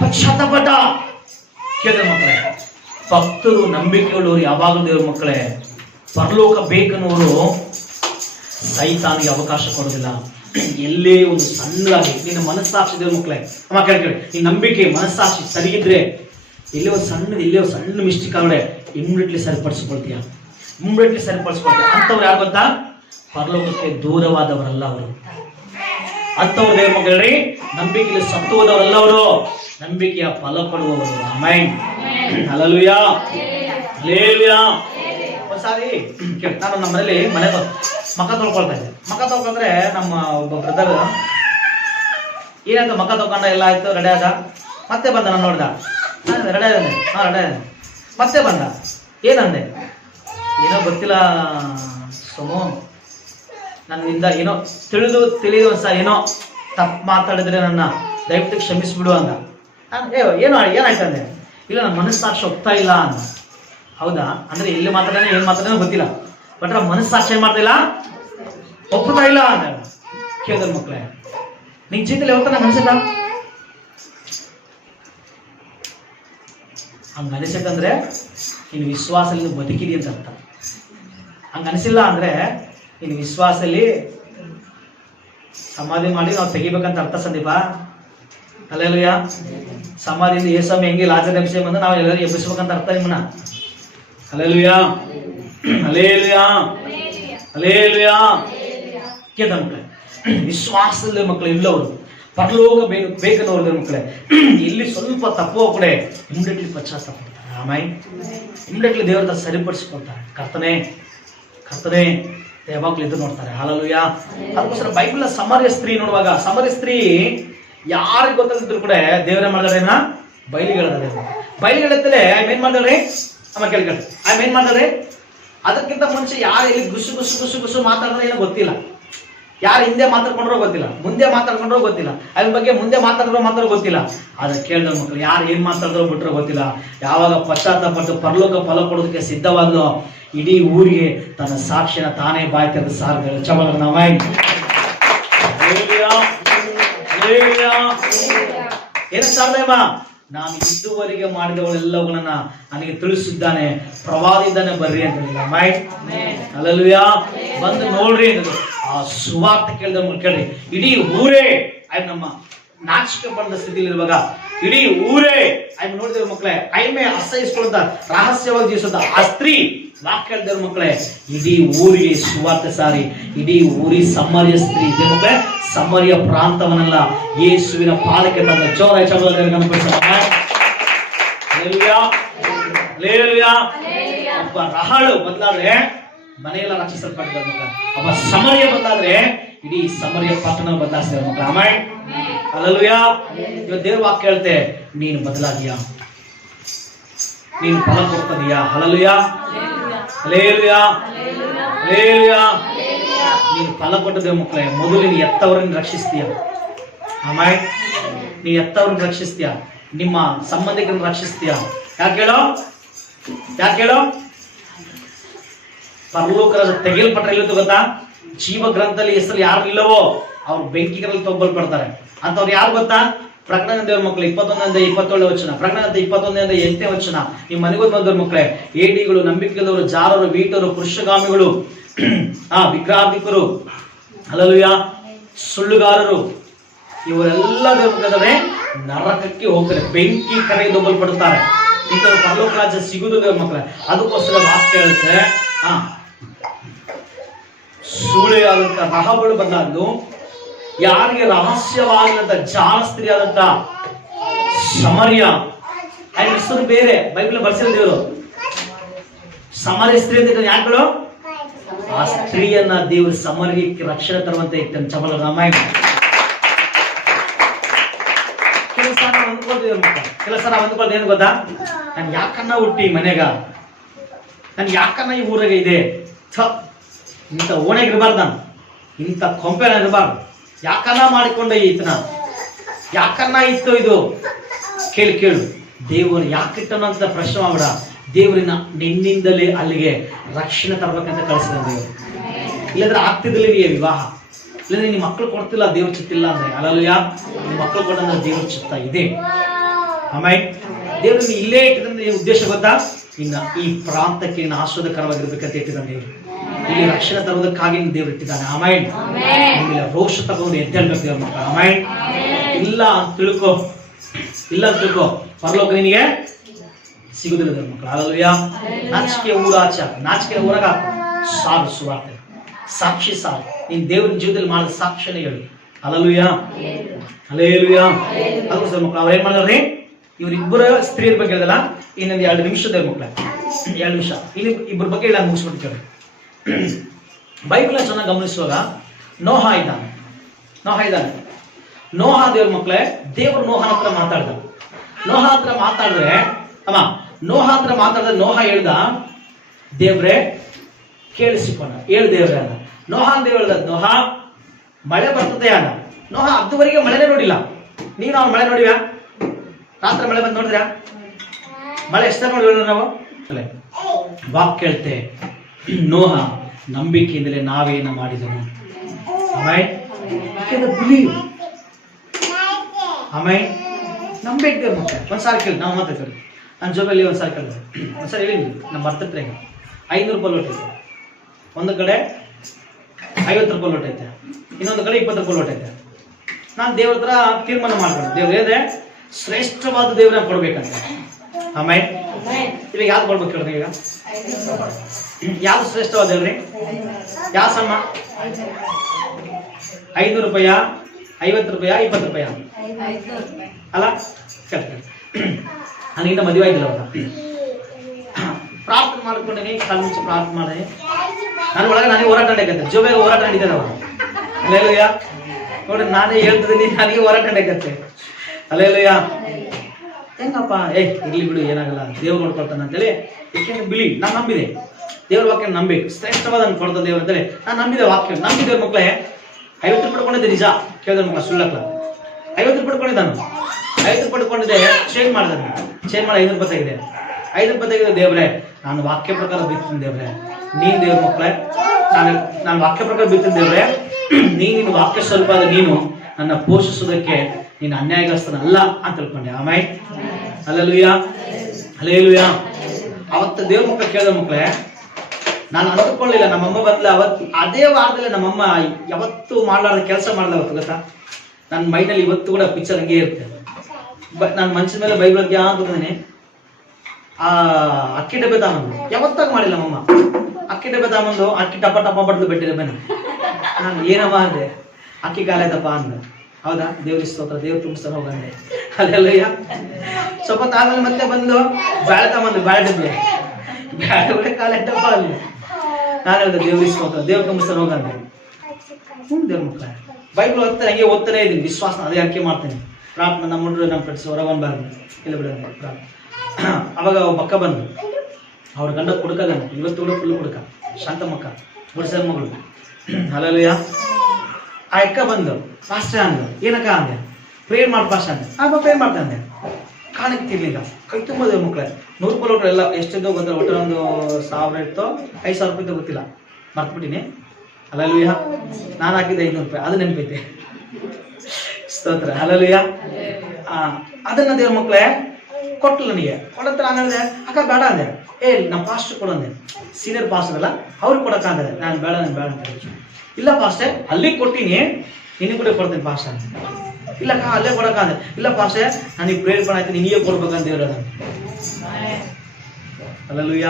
ಪಶ್ಚಾತ್ತಾಪಟ್ಟ. ಕೇಳಿದ್ರ ಮಕ್ಕಳೇ, ಭಕ್ತರು ನಂಬಿಕೆಯುಳ್ಳವರು ಯಾವಾಗಲೂ ದೇವ್ರ ಮಕ್ಕಳೇ ಪರಲೋಕ ಬೇಕನ್ನುವರು ಸೈತಾನಿಗೆ ಅವಕಾಶ ಕೊಡೋದಿಲ್ಲ. ಎಲ್ಲೇ ಒಂದು ಸಣ್ಣದಾಗಿ ನಿನ್ನ ಮನಸ್ಸಾಕ್ಷಿ ದೇವ್ರ ಮಕ್ಕಳೇ ಅಮ್ಮ ಕೇಳಿ, ಈ ನಂಬಿಕೆ ಮನಸ್ಸಾಕ್ಷಿ ಸರಿ ಇದ್ರೆ ಇಲ್ಲೇ ಒಂದು ಸಣ್ಣ ಮಿಸ್ಟೇಕ್ ಆದ್ರೆ ಇಮಿಡಿಯೇಟ್ಲಿ ಸರಿಪಡಿಸ್ಕೊಳ್ತೀಯ. ಅಂಥವ್ರು ಯಾರು ಗೊತ್ತಾ? ಪರಲೋಕಕ್ಕೆ ದೂರವಾದವರಲ್ಲ ಅವರು. ಅಂಥವ್ರು ದೇವ್ರ ಮಕ್ಕಳ್ರಿ ನಂಬಿಕೆಯಲ್ಲಿ ಸತ್ತು ಹೋದವರಲ್ಲ ಅವರು, ನಂಬಿಕೆಯ ಫಲ ಕೊಡುವವರು. ಆಮೆನ್. ಹಲ್ಲೆಲೂಯಾ. ಹಲ್ಲೆಲೂಯಾ. ಒಂದ್ಸಾರಿ ನಾನು ನಮ್ಮ ಮನೇಲಿ ಮಕ ತೊಳ್ಕೊಳ್ತಾ ಇದ್ದೆ. ಮಕ ತೊಳ್ಕೊಂಡ್ರೆ ನಮ್ಮ ಒಬ್ಬ ಬ್ರದರ್ ಏನಾಯ್ತು, ಮಕ ತೊಳ್ಕೊಂಡ ಎಲ್ಲ ಆಯ್ತು, ರೆಡಿ ಆದ. ಮತ್ತೆ ಬಂದ, ನಾನು ನೋಡ್ದ, ರೆಡಿ ಆದ. ರೆಡಿ ಆದ. ಮತ್ತೆ ಬಂದ. ಏನಂದೆ? ಏನೋ ಗೊತ್ತಿಲ್ಲ ಸೋಮು, ನನ್ನಿಂದ ಏನೋ ತಿಳಿದು ಸಹ ಏನೋ ತಪ್ಪು ಮಾತಾಡಿದ್ರೆ ನನ್ನ ದಯವಿಟ್ಟು ಕ್ಷಮಿಸ್ಬಿಡು ಅಂದ. ನಾನು ಏನಾಯ್ತು ಅಂದೆ. ಇಲ್ಲ, ನನ್ನ ಮನಸ್ಸಾಕ್ಷಿ ಒಪ್ತಾ ಇಲ್ಲ ಅಂದ. ಹೌದಾ? ಅಂದ್ರೆ ಎಲ್ಲಿ ಮಾತಾಡೋಣ ಏನ್ ಮಾತಾಡೋಣ ಗೊತ್ತಿಲ್ಲ, ಬಟ್ ಮನಸ್ಸಾಕ್ಷಿ ಏನ್ ಮಾಡ್ತಿಲ್ಲ, ಒಪ್ಪುತ್ತಾ ಇಲ್ಲ ಅಂದ. ಕೇಳಿದ್ರ ಮಕ್ಕಳೇ, ನಿನ್ ಜೀವಿತದಲ್ಲಿ ಯಾವತ್ತ ನಂಗೆ ಅನಿಸಿಲ್ಲ? ಹಂಗ ಅನಿಸಕ್ಕಂದ್ರೆ ನೀನು ವಿಶ್ವಾಸದಲ್ಲಿ ಬದುಕಿದಿ ಅಂತ ಅರ್ಥ. ಹಂಗ ಅನಿಸಿಲ್ಲ ಅಂದ್ರೆ ನೀನು ವಿಶ್ವಾಸದಲ್ಲಿ ಸಮಾಧಿ ಮಾಡಿ ನಾವು ತೆಗಿಬೇಕಂತ ಅರ್ಥ ಸಂದೀಪ. ಹಲ್ಲೆಲೂಯಾ. ಸಮಾಧಿಯಿಂದ ಯೇಸಮ್ಮ ಹೆಂಗೆ ಲಾಜರ್ ವಿಷಯ ಬಂದು ನಾವು ಎಲ್ಲರೂ ಎಬ್ಬಿಸ್ಬೇಕಂತ ಅರ್ಥ ನಿಮ್ಮನ್ನ. ಹಲ್ಲೆಲೂಯಾ. ಹಲ್ಲೆಲೂಯಾ. ಹಲ್ಲೆಲೂಯಾ. ಕೇಳಿದ ಮಕ್ಕಳೇ, ವಿಶ್ವಾಸದಲ್ಲಿ ಮಕ್ಕಳು ಇಲ್ಲವರು ಪರಲೋಕ ಬೇಕನ್ನೋರ್ದ ಮಕ್ಕಳೇ ಇಲ್ಲಿ ಸ್ವಲ್ಪ ತಪ್ಪು ಕಡೆ ಇಮಿಡಿಯೇಟ್ಲಿ ಪಶ್ಚಾತ್ತಾಪ ಪಡ್ತಾರೆ. ಆಮೇಲೆ ಇಮಿಡಿಯೇಟ್ಲಿ ದೇವರ ಸರಿಪಡಿಸ್ಕೊಳ್ತಾರೆ. ಕರ್ತನೆ ಯಾವಾಗ್ಲೂ ಎದುರು ನೋಡ್ತಾರೆ. ಹಲ್ಲೆಲೂಯಾ. ಅದಕ್ಕೋಸ್ಕರ ಬೈಬಲ್ ಸಮರ್ಯ ಸ್ತ್ರೀ ನೋಡುವಾಗ, ಸಮರ್ಯ ಸ್ತ್ರೀ ಯಾರಿಗೆ ಗೊತ್ತಿದ್ರು ಕೂಡ ದೇವರೇ ಮಾಡಿದ್ರೆ ಬಯಲಿಗೆಳತ್ತಲೆ ಏನ್ ಮಾಡಿದ್ರೆ ಅಮ್ಮ ಕೇಳ್ಕೊಳ್ರಿ, ಏನ್ ಮಾಡಿದ್ರೆ ಅದಕ್ಕಿಂತ ಮುಂಚೆ ಯಾರು ಇಲ್ಲಿ ಗುಸು ಮಾತಾಡಿದ್ರೆ ಏನೋ ಗೊತ್ತಿಲ್ಲ. ಯಾರು ಹಿಂದೆ ಮಾತಾಡ್ಕೊಂಡ್ರೋ ಗೊತ್ತಿಲ್ಲ, ಮುಂದೆ ಮಾತಾಡ್ಕೊಂಡ್ರೋ ಗೊತ್ತಿಲ್ಲ, ಅದ್ರ ಬಗ್ಗೆ ಮುಂದೆ ಮಾತಾಡೋ ಗೊತ್ತಿಲ್ಲ. ಆದ್ರೆ ಕೇಳಿದ ಮಕ್ಕಳು ಯಾರು ಏನ್ ಮಾತಾಡಿದ್ರೋ ಬಿಟ್ರೋ ಗೊತ್ತಿಲ್ಲ. ಯಾವಾಗ ಪಶ್ಚಾತ್ತಾಪಟ್ಟು ಪರಲೋಕ ಫಲ ಕೊಡೋದಕ್ಕೆ ಸಿದ್ಧವಾದ್ಲೋ ಇಡೀ ಊರಿಗೆ ತನ್ನ ಸಾಕ್ಷಿನ ತಾನೇ ಬಾಯಿ ತೆರೆದು ಸಾರ್ಗಳು. ಚಮಲ ಏನ ಸಾರ್ದೇವ, ನಾನು ಇದುವರೆಗೆ ಮಾಡಿದವಳೆಲ್ಲವುಗಳನ್ನ ನನಗೆ ತಿಳಿಸಿದ್ದಾನೆ, ಪ್ರವಾದಿದ್ದಾನೆ, ಬರ್ರಿ ಅಂತ ಹೇಳಿಲ್ಲ. ಹಲ್ಲೆಲೂಯಾ. ಬಂದು ನೋಡ್ರಿ ಅನ್ನೋದು ಆ ಸುವಾರ್ಥ ಕೇಳಿದ ಕೇಳ್ರಿ. ಇಡೀ ಊರೇ ನಮ್ಮ ನಾಚಿಕೆ ಬಂದ ಸ್ಥಿತಿಲಿರುವಾಗ ಇಡೀ ಊರೇ ನೋಡಿದ್ರ ಮಕ್ಕಳೇ ಐಮೆ ಅಸಹಿಸ್ಕೊಳ್ಳುತ್ತ ರಹಸ್ಯವಾಗಿ ಜೀವಿಸುತ್ತ ಆ ಸ್ತ್ರೀ ವಾಕ್ಯ ಹೇಳಿದವ್ರ ಮಕ್ಕಳೇ ಇಡೀ ಊರಿಗೆ ಸುವಾರ್ತೆ ಸಾರಿ ಇಡೀ ಊರಿ ಸಮರ್ಯ ಸ್ತ್ರೀ ಇದೆ ಮಕ್ಕಳೇ. ಸಮರ್ಯ ಪ್ರಾಂತವನ್ನೆಲ್ಲ ಯೇಸುವಿನ ಪಾದಕ್ಕೆ ತಂದ ಜೋರ ಒಬ್ಬ ರಹಾಳು ಬದಲಾದ್ರೆ ಮನೆಯೆಲ್ಲ ರಕ್ಷಿಸಲ್ಪಟ್ಟಿದ್ದಾರೆ ಮಕ್ಕಳ. ಒಬ್ಬ ಸಮರ್ಯ ಬದಲಾದ್ರೆ ಇಡೀ ಸಮರ್ಯ ಪಟ್ಟಣ ಬದಲಾಯಿಸಿದ್ದಾರೆ ಮಕ್ಕಳ. ಆಮೇಲೆ ಹಲ್ಲೆಲೂಯಾ. ಇವತ್ತು ದೇವ್ರ ವಾಕ್ಯ ಹೇಳ್ತೆ, ನೀನು ಬದಲಾಗಿಯಾ, ನೀನು ಫಲ ಕೊಡ್ತದೀಯಾ. ಹಲ್ಲೆಲೂಯಾ. ಹಲ್ಲೆಲೂಯಾ. ಹಲ್ಲೆಲೂಯಾ. ನೀನು ಫಲ ಕೊಟ್ಟದೇವ ಮಕ್ಕಳೇ. ಮೊದಲು ನೀನು ಎತ್ತವರನ್ನು ರಕ್ಷಿಸ್ತೀಯ. ಆಮೇಲೆ ನೀನು ಎತ್ತವರನ್ನು ರಕ್ಷಿಸ್ತೀಯ, ನಿಮ್ಮ ಸಂಬಂಧಿಕರನ್ನು ರಕ್ಷಿಸ್ತೀಯ. ಯಾಕೆ ಹೇಳೋ ಪರಲೋಕರ ತೆಗೆಯಲ್ಪಟ್ರೆ ಇಲ್ಲತ್ತು ಗೊತ್ತಾ? ಜೀವ ಗ್ರಂಥದಲ್ಲಿ ಹೆಸರು ಯಾರು ಇಲ್ಲವೋ ಅವ್ರು ಬೆಂಕಿಗಳಲ್ಲಿ ತೊಗೊಳ್ಪಡ್ತಾರೆ. ಅಂತವ್ರು ಯಾರು ಗೊತ್ತಾ? ಪ್ರಕಟಣೆ ದೇವ್ರ ಮಕ್ಕಳು 21-27 ವಚನ, ಪ್ರಕಟಣೆ 21-8 ವಚನ. ನಿಮ್ಮ ಮನೆಗೊಂದು ಬಂದವ್ರ ಮಕ್ಕಳೇ, ಏಡಿಗಳು, ನಂಬಿಕೆದವರು, ಜಾರರು, ವೀಟರು, ಪುರುಷಗಾಮಿಗಳು, ವಿಗ್ರಹಾಧಿಕರು, ಹಲ್ಲೆಲೂಯಾ, ಸುಳ್ಳುಗಾರರು, ಇವರೆಲ್ಲ ದೇವರೇ ನರಕಕ್ಕೆ ಹೋಗ್ತಾರೆ, ಬೆಂಕಿ ಕರೆಯೊಬ್ಬಲ್ಪಡುತ್ತಾರೆ. ಇಂಥವ್ರು ಪರಲೋಕ ರಾಜ್ಯ ಸಿಗುವುದು ದೇವ್ರ ಮಕ್ಕಳೇ. ಅದಕ್ಕೋಸ್ಕರ ವಾಕ್ಯ ಹೇಳುತ್ತೆ, ಸೂಳೆಯಾದಂತ ರಹಬಳು ಬಂದಾದ್ದು ಯಾರಿಗೆ ರಹಸ್ಯವಾಗಿದಂತ ಜಾಣ ಸ್ತ್ರೀ ಆದಂತ ಸಮರ್ಯ, ಆ ಹೆಸರು ಬೇರೆ ಬೈಬಲ್ ಬರ್ಸಿರೋ ದೇವರು ಸಮರ್ಯ ಸ್ತ್ರೀ ಅಂತ ಯಾಕಳು? ಆ ಸ್ತ್ರೀಯನ್ನ ದೇವರು ಸಮರ್ಯಕ್ಕೆ ರಕ್ಷಣೆ ತರುವಂತೆ ಇಟ್ಟನು. ಚಮಲ ರಾಮಾಯಣ ಅಂದ್ಕೊಳ್ತೀವಿ ಮಕ್ಕಳು. ಕೆಲವು ಸಲ ನಾವು ಅಂದ್ಕೊಳ್ತೀವಿ ಏನು ಗೊತ್ತಾ, ನಾನು ಯಾಕನ್ನ ಹುಟ್ಟಿ ಮನೆಗ, ನಾನು ಯಾಕನ್ನ ಈ ಊರಾಗ ಇದೆ, ಇಂಥ ಓಣೆಗಿರ್ಬಾರ್ದು, ನಾನು ಇಂಥ ಕೊಂಪೆನ ಇರಬಾರ್ದು, ಯಾಕನ್ನ ಮಾಡಿಕೊಂಡೆ ಈತನ, ಯಾಕನ್ನ ಇತ್ತು ಇದು. ಕೇಳು ದೇವರು ಯಾಕಿಟ್ಟನು ಅಂತ ಪ್ರಶ್ನೆ ಮಾಡ್ಬೇಡ. ದೇವರಿನ ನಿನ್ನಿಂದಲೇ ಅಲ್ಲಿಗೆ ರಕ್ಷಣೆ ತರಬೇಕಂತ ಕಳಿಸಿದ ದೇವರು. ಇಲ್ಲಾಂದ್ರೆ ಆಗ್ತಿದ್ದಿಲ್ಲ ನಿಮಗೆ ವಿವಾಹ, ಇಲ್ಲಾಂದ್ರೆ ನಿಮ್ಮ ಮಕ್ಕಳು ಕೊಡ್ತಿಲ್ಲ ದೇವ್ರ ಚಿತ್ತಿಲ್ಲ ಅಂದ್ರೆ, ಅಲ್ಲಲ್ಲಯ್ಯ ನಿಮ್ಮ ಮಕ್ಕಳು ಕೊಟ್ಟಂದ್ರೆ ದೇವ್ರ ಚಿತ್ತ ಇದೆ. ಆಮೇಲೆ ದೇವ್ರನ್ನ ಇಲ್ಲೇ ಇಟ್ಟಿದ್ರೆ ಉದ್ದೇಶ ಗೊತ್ತಾ, ಇನ್ನ ಈ ಪ್ರಾಂತಕ್ಕೆ ಇನ್ನು ಆಸ್ವಾದಕರವಾಗಿರ್ಬೇಕಂತ ಇಟ್ಟಿದ್ದಾನೆ ದೇವರು. ಇಲ್ಲಿ ರಕ್ಷಣೆ ತರೋದಕ್ಕಾಗಿ ದೇವ್ರು ಇಟ್ಟಿದ್ದಾನೆ. ಆಮೇಲೆ ನಿಮಗೆ ರೋಷ ತಗೊಂಡು ಎದ್ದೇಳ್ಬೇಕು ದೇವ್ರ ಮಕ್ಕಳು. ಆಮೇಲೆ ಇಲ್ಲ ಅಂತ ತಿಳ್ಕೊ, ಇಲ್ಲ ಅಂತ ತಿಳ್ಕೊ, ಪರಲೋಕ ನಿನಗೆ ಸಿಗುದಿಲ್ಲ ದೇವ್ರ ಮಕ್ಕಳು. ಅಲ್ಲಲ್ಲಯ್ಯ ನಾಚಿಕೆ ಊರಾಚ, ನಾಚಿಕೆ ಊರಾಗ ಸಾರು ಸುವಾರ್ತೆ, ಸಾಕ್ಷಿ ಸಾರು, ನೀನ್ ದೇವ್ರ ಜೀವನದಲ್ಲಿ ಮಾಡಿದ ಸಾಕ್ಷಿನೇ ಹೇಳು. ಅಲ್ಲಲ್ಲಯ್ಯ ಅಲ್ಲೇಲುಯ್ಯ. ಅದಕ್ಕೋಸ್ಕರ ಮಕ್ಕಳು ಅವ್ರು ಏನ್ ಮಾಡಿದ್ರಿ, ಇವ್ರಿಬ್ಬರ ಸ್ತ್ರೀಯರ ಬಗ್ಗೆ ಹೇಳಿದಲ್ಲ, ಇನ್ನೊಂದು 2 ನಿಮಿಷ ದೇವ್ರ ಮಕ್ಕಳ, 2 ನಿಮಿಷ ಇಲ್ಲಿ ಇಬ್ಬರ ಬಗ್ಗೆ ಇಲ್ಲ ಮುಗಿಸ್ಬಿಡ್ತೇವೆ. ಬೈಬಲ್ ಚೆನ್ನಾಗಿ ಗಮನಿಸುವಾಗ ನೋಹ ಇದ್ದಾನೆ, ನೋಹ ದೇವ್ರ ಮಕ್ಕಳೇ, ದೇವ್ರು ನೋಹನ ಹತ್ರ ಮಾತಾಡ್ದ. ನೋಹ ಹತ್ರ ಮಾತಾಡಿದ್ರೆ ನೋಹ ಹೇಳ್ದ, ದೇವ್ರೆ ಕೇಳಿಸಿಕೊಂಡ, ಹೇಳು ದೇವ್ರೆ ಅಲ್ಲ. ನೋಹ ಹೇಳ್ದ, ನೋಹ ಮಳೆ ಬರ್ತದೆ ಅಲ್ಲ. ನೋಹ ಅದುವರೆಗೆ ಮಳೆನೇ ನೋಡಿಲ್ಲ. ನೀವು ನಾವು ಮಳೆ ನೋಡಿವ್ಯಾ? ರಾತ್ರಿ ಮಳೆ ಬಂದು ನೋಡಿದ್ರಾ? ಮಳೆ ಎಷ್ಟ ನೋಡಿಲ್ಲ ನಾವು. ವಾಕ್ ಕೇಳ್ತೆ, ನೋಹ ನಂಬಿಕೆಯಿಂದಲೇ ನಾವೇನ ಮಾಡಿದನು. ಆಮೇಲೆ ನಂಬಿಕೆ ದೇವ್ರ ಮಕ್ಕಳು. ಒಂದ್ಸಾರಿ ಕೇಳಿ, ನಾವು ಮಾತಾಡ್ತೀವಿ. ನನ್ನ ಜೋಬಲ್ಲಿ ಒಂದ್ಸಾರಿ ಕೇಳಿದೆ, ಒಂದ್ಸಾರಿ ಹೇಳಿದ್ವಿ, ನಮ್ಮ ಬರ್ತೈತ್ರೆ 500 ರೂಪಾಯಿ ಲೋಟ್ ಐತೆ, ಒಂದು ಕಡೆ 50 ರೂಪಾಯಿ ಲೋಟ್ ಐತೆ, ಇನ್ನೊಂದು ಕಡೆ 20 ರೂಪಾಯಿ ಲೋಟ್ ಐತೆ. ನಾನು ದೇವ್ರ ಹತ್ರ ತೀರ್ಮಾನ ಮಾಡ್ಕೊಂಡು, ದೇವ್ರು ಹೇಳಿದ್ರೆ ಶ್ರೇಷ್ಠವಾದ ದೇವ್ರನ್ನ ಕೊಡ್ಬೇಕಂತ. ಆಮೇಲೆ ಇವಾಗ ಯಾವ್ದು ಕೊಡ್ಬೇಕು ಹೇಳಿದ್ರೆ, ಈಗ ಯಾವ್ದು ಶ್ರೇಷ್ಠವಾದ ದೇವ್ರಿ? ಯಾವ ಸಮ? 500 ರೂಪಾಯ, 50 ರೂಪಾಯ, 20 ರೂಪಾಯ ಅಲ್ಲ? ನನಗಿಂತ ಮದುವೆ ಆಗಿಲ್ಲ ಅವಾಗ. ಪ್ರಾರ್ಥನೆ ಮಾಡ್ಕೊಂಡೇನಿ, ಕಾಲ ಮುಂಚೆ ಪ್ರಾರ್ಥನೆ ಮಾಡಿದೆ. ನನ್ನ ಒಳಗೆ ನನಗೆ ಹೋರಾಟ ನಡೀಕತ್ತೆ, ಜೋಬಾಗ ಹೋರಾಟ ನಡೀತದೆ ಅವಾಗ. ಅಲ್ಲೇಲಯ್ಯ ನೋಡಿ, ನಾನೇ ಹೇಳ್ತಿದ್ದೀನಿ, ನನಗೆ ಹೋರಾಟ ನಡೀಕತ್ತೆ. ಅಲ್ಲೇಲಯ್ಯ ಹೆಂಗಪ್ಪ, ಇರ್ಲಿ ಬಿಡು, ಏನಾಗಲ್ಲ, ದೇವ್ರು ನೋಡ್ಕೊಳ್ತಾನೆ ಅಂತೇಳಿ. ಯಾಕೆಂದ್ರೆ ಬಿಲಿ, ನಾನು ನಂಬಿದೆ ದೇವ್ರ ವಾಕ್ಯ, ನಂಬೇಕು ಶ್ರೇಷ್ಠವಾದ ಕೊಡ್ತಾನೆ ದೇವ್ರು ಅಂತೇಳಿ ನಾನು ನಂಬಿದೆ. ವಾಕ್ಯ ನಂಬಿದೇವ್ರ ಮಕ್ಕಳೇ. 50 ರೂಪಾಯಿ ಕೊಂಡಿದ್ದೆ, ನಿಜ ಕೇಳಿದ್ರೆ ಮಕ್ಕಳ ಸುಳ್ಳಕ್ಲ. 50 ರೂಪಾಯಿ ಕೊಂಡಿದ್ದಾನು, 50 ರೂಪಾಯಿ ಕೊಂಡಿದ್ದೆ, ಚೇಂಜ್ ಮಾಡಿ 500 ರೂಪಾಯಿ ತೆಗಿದೆ. 5 ರೂಪಾಯಿ ತೆಗೆದು, ದೇವ್ರೆ ನಾನು ವಾಕ್ಯ ಪ್ರಕಾರ ಬಿತ್ತೀನಿ ದೇವ್ರೆ, ನೀನ್ ದೇವ್ರ ಮಕ್ಕಳೇ, ನಾನು ವಾಕ್ಯ ಪ್ರಕಾರ ಬಿತ್ತೀನಿ ದೇವ್ರೆ, ನಿನ್ನ ವಾಕ್ಯ ಸ್ವಲ್ಪ ಆದ ನೀನು ನನ್ನ ಪೋಷಿಸೋದಕ್ಕೆ ನೀನು ಅನ್ಯಾಯಗ್ರಸ್ತನಲ್ಲ ಅಂತ ತಿಳ್ಕೊಂಡೆ. ಆಮೇಲೆ ಅಲ್ಲೇಲುಯ್ಯ. ಅವತ್ತು ದೇವ್ರ ಮಕ್ಕಳು ಕೇಳಿದ ಮಕ್ಕಳೇ, ನಾನು ಅಂದುಕೊಳ್ಳಿಲ್ಲ. ನಮ್ಮಮ್ಮ ಬಂದ್ಲ ಅವತ್ತು, ಅದೇ ವಾರದಲ್ಲಿ ನಮ್ಮಮ್ಮ ಯಾವತ್ತು ಮಾಡಲಾರ್ದ ಕೆಲಸ ಮಾಡಲ್ಲ. ಅವತ್ತು ಗೊತ್ತಾ, ನನ್ನ ಮೈನಲ್ಲಿ ಇವತ್ತು ಕೂಡ ಪಿಕ್ಚರ್ ಹಂಗೆ ಇರುತ್ತೆ. ನಾನು ಮನುಷ್ಯನ ಮೇಲೆ ಬೈಬಲ್ ಹಾಕಿದ್ದೀನಿ. ಆ ಅಕ್ಕಿ ಡಬ್ಬೆ ತಗೊಂಡು ಯಾವತ್ತಾಗ ಮಾಡಿಲ್ಲ ನಮ್ಮಮ್ಮ. ಅಕ್ಕಿ ಡಬ್ಬೆ ತಗೊಂಡು ಅಕ್ಕಿ ಟಪ ಟಪ ಬಡ್ದು ಬಿಟ್ಟಿರಬೇನ. ನಾನು ಏನಮ್ಮ ಅಂದೆ, ಅಕ್ಕಿ ಕಾಲೈತಪ್ಪ ಅಂದ. ಹೌದಾ, ದೇವ್ರ ಸ್ತೋತ್ರ, ದೇವ್ರು ತುಂಬಿಸ್ತಾನೆ ಹೋಗಂದೆ. ಅಲ್ಲೆಲ್ಲಯ್ಯ. ಸ್ವಲ್ಪ ತಾದ್ಮೇಲೆ ಮತ್ತೆ ಬಂದು ಬ್ಯಾಳೆ ತಗೊಂಡು, ಬ್ಯಾಳೆ ಡಬ್ಬೆ ಬ್ಯಾಳೆ ಕಾಲೈತಪ್ಪ ಅಲ್ಲಿ. ನಾನು ಹೇಳ್ದೆ, ದೇವ್ರ ಸ್ತೋತ್ರ, ದೇವ್ರು ತುಂಬಿಸ್ತಾನೆ ಹೋಗಂದೆ. ದೇವ್ರ ಮಕ್ಕಳ ಬೈಬಲ್ ಓದ್ತಾರೆ, ಹಂಗೆ ಓದ್ತಾನೆ ಇದ್ದೀನಿ. ವಿಶ್ವಾಸ ಅದೇ ಅರ್ಕೆ ಮಾಡ್ತೇನೆ. ಪ್ರಾರ್ಥನೆ ನಮ್ಮ ಹುಡುಗರು, ನಮ್ಮ ಫ್ರೆಂಡ್ಸ್ ಹೊರಗೊಂಡ್ಬಾರ್ದು, ಇಲ್ಲ ಬಿಡ. ಅವಾಗ ಪಕ್ಕ ಬಂದು ಅವ್ರ ಗಂಡ ಕುಡ್ಕಗಂಡ, ಇವತ್ತು ಕೂಡ ಫುಲ್ ಕುಡ್ಕ, ಶಾಂತಮ್ಮಕ್ಕ ಗುಡಿಸಲ್ ಮಗಳು. ಅಲ್ಲಯ್ಯ. ಆ ಅಕ್ಕ ಬಂದು ಪಾಸ್ಟರ್ ಅಂದ್ರು. ಏನಕ್ಕ ಅಂದೆ? ಪ್ರೇಯರ್ ಮಾಡಿ ಪಾಸ್ಟ್ ಅಂದೆ. ಪ್ರೇಯರ್ ಮಾಡ್ತಾ ಅಂದೆ. ಕಾಣಕ್ಕೆ ತಿರ್ಲಿಲ್ಲ, ಕೈ ತುಂಬ ದೇವ್ರ ಮಕ್ಕಳೇ. 100 ರೂಪಾಯಿ ಲೋಟ್ರು ಎಲ್ಲ ಎಷ್ಟಿದ್ದೋ ಗೊತ್ತಿಲ್ಲ, ಒಟ್ಟು ಒಂದು 1000 ಇತ್ತು, 5000 ರೂಪಾಯಿ ಗೊತ್ತಿಲ್ಲ, ಮರ್ತ್ಬಿಟ್ಟಿನಿ. ಅಲ್ಲಲ್ವಿಯ. ನಾನು ಹಾಕಿದ್ದೆ 500 ರೂಪಾಯಿ, ಅದು ನೆನಪೈತೆ. ಸ್ತೋತ್ರ. ಅಲ್ಲಲ್ವಿಯ. ಅದನ್ನ ದೇವ್ರ ಮಕ್ಕಳೇ ಕೊಟ್ಟಲು ನನಗೆ. ಕೊಡತ್ರ ನಾನು ಹೇಳಿದೆ, ಅಕ್ಕ ಬೇಡ ಅಂದೆ. ನಮ್ಮ ಪಾಸ್ಟರ್ ಕೊಡಂದೆ, ಸೀನಿಯರ್ ಪಾಸ್ಟರ್ ಅಲ್ಲ, ಅವ್ರಿಗೆ ಕೊಡಕ್ಕ ಅಂದೆ. ನಾನು ಬೇಡ ಅಂತ. ಇಲ್ಲ ಪಾಸ್ಟೇ, ಅಲ್ಲಿಗೆ ಕೊಡ್ತೀನಿ, ನಿನಗೆ ಕೂಡ ಕೊಡ್ತೀನಿ ಪಾಸ್ಟ್ ಅಂತ. ಇಲ್ಲ ಅಕ್ಕ ಅಲ್ಲೇ ಕೊಡಕ್ಕ ಅಂದೆ. ಇಲ್ಲ ಪಾಸ್ಟೇ, ನನಗೆ ಪ್ರೇರೇಪಣೆ ಆಯ್ತು, ನಿನಗೆ ಕೊಡ್ಬೇಕಂತ ಹೇಳ. ಅಲ್ಲಲ್ವಿಯ.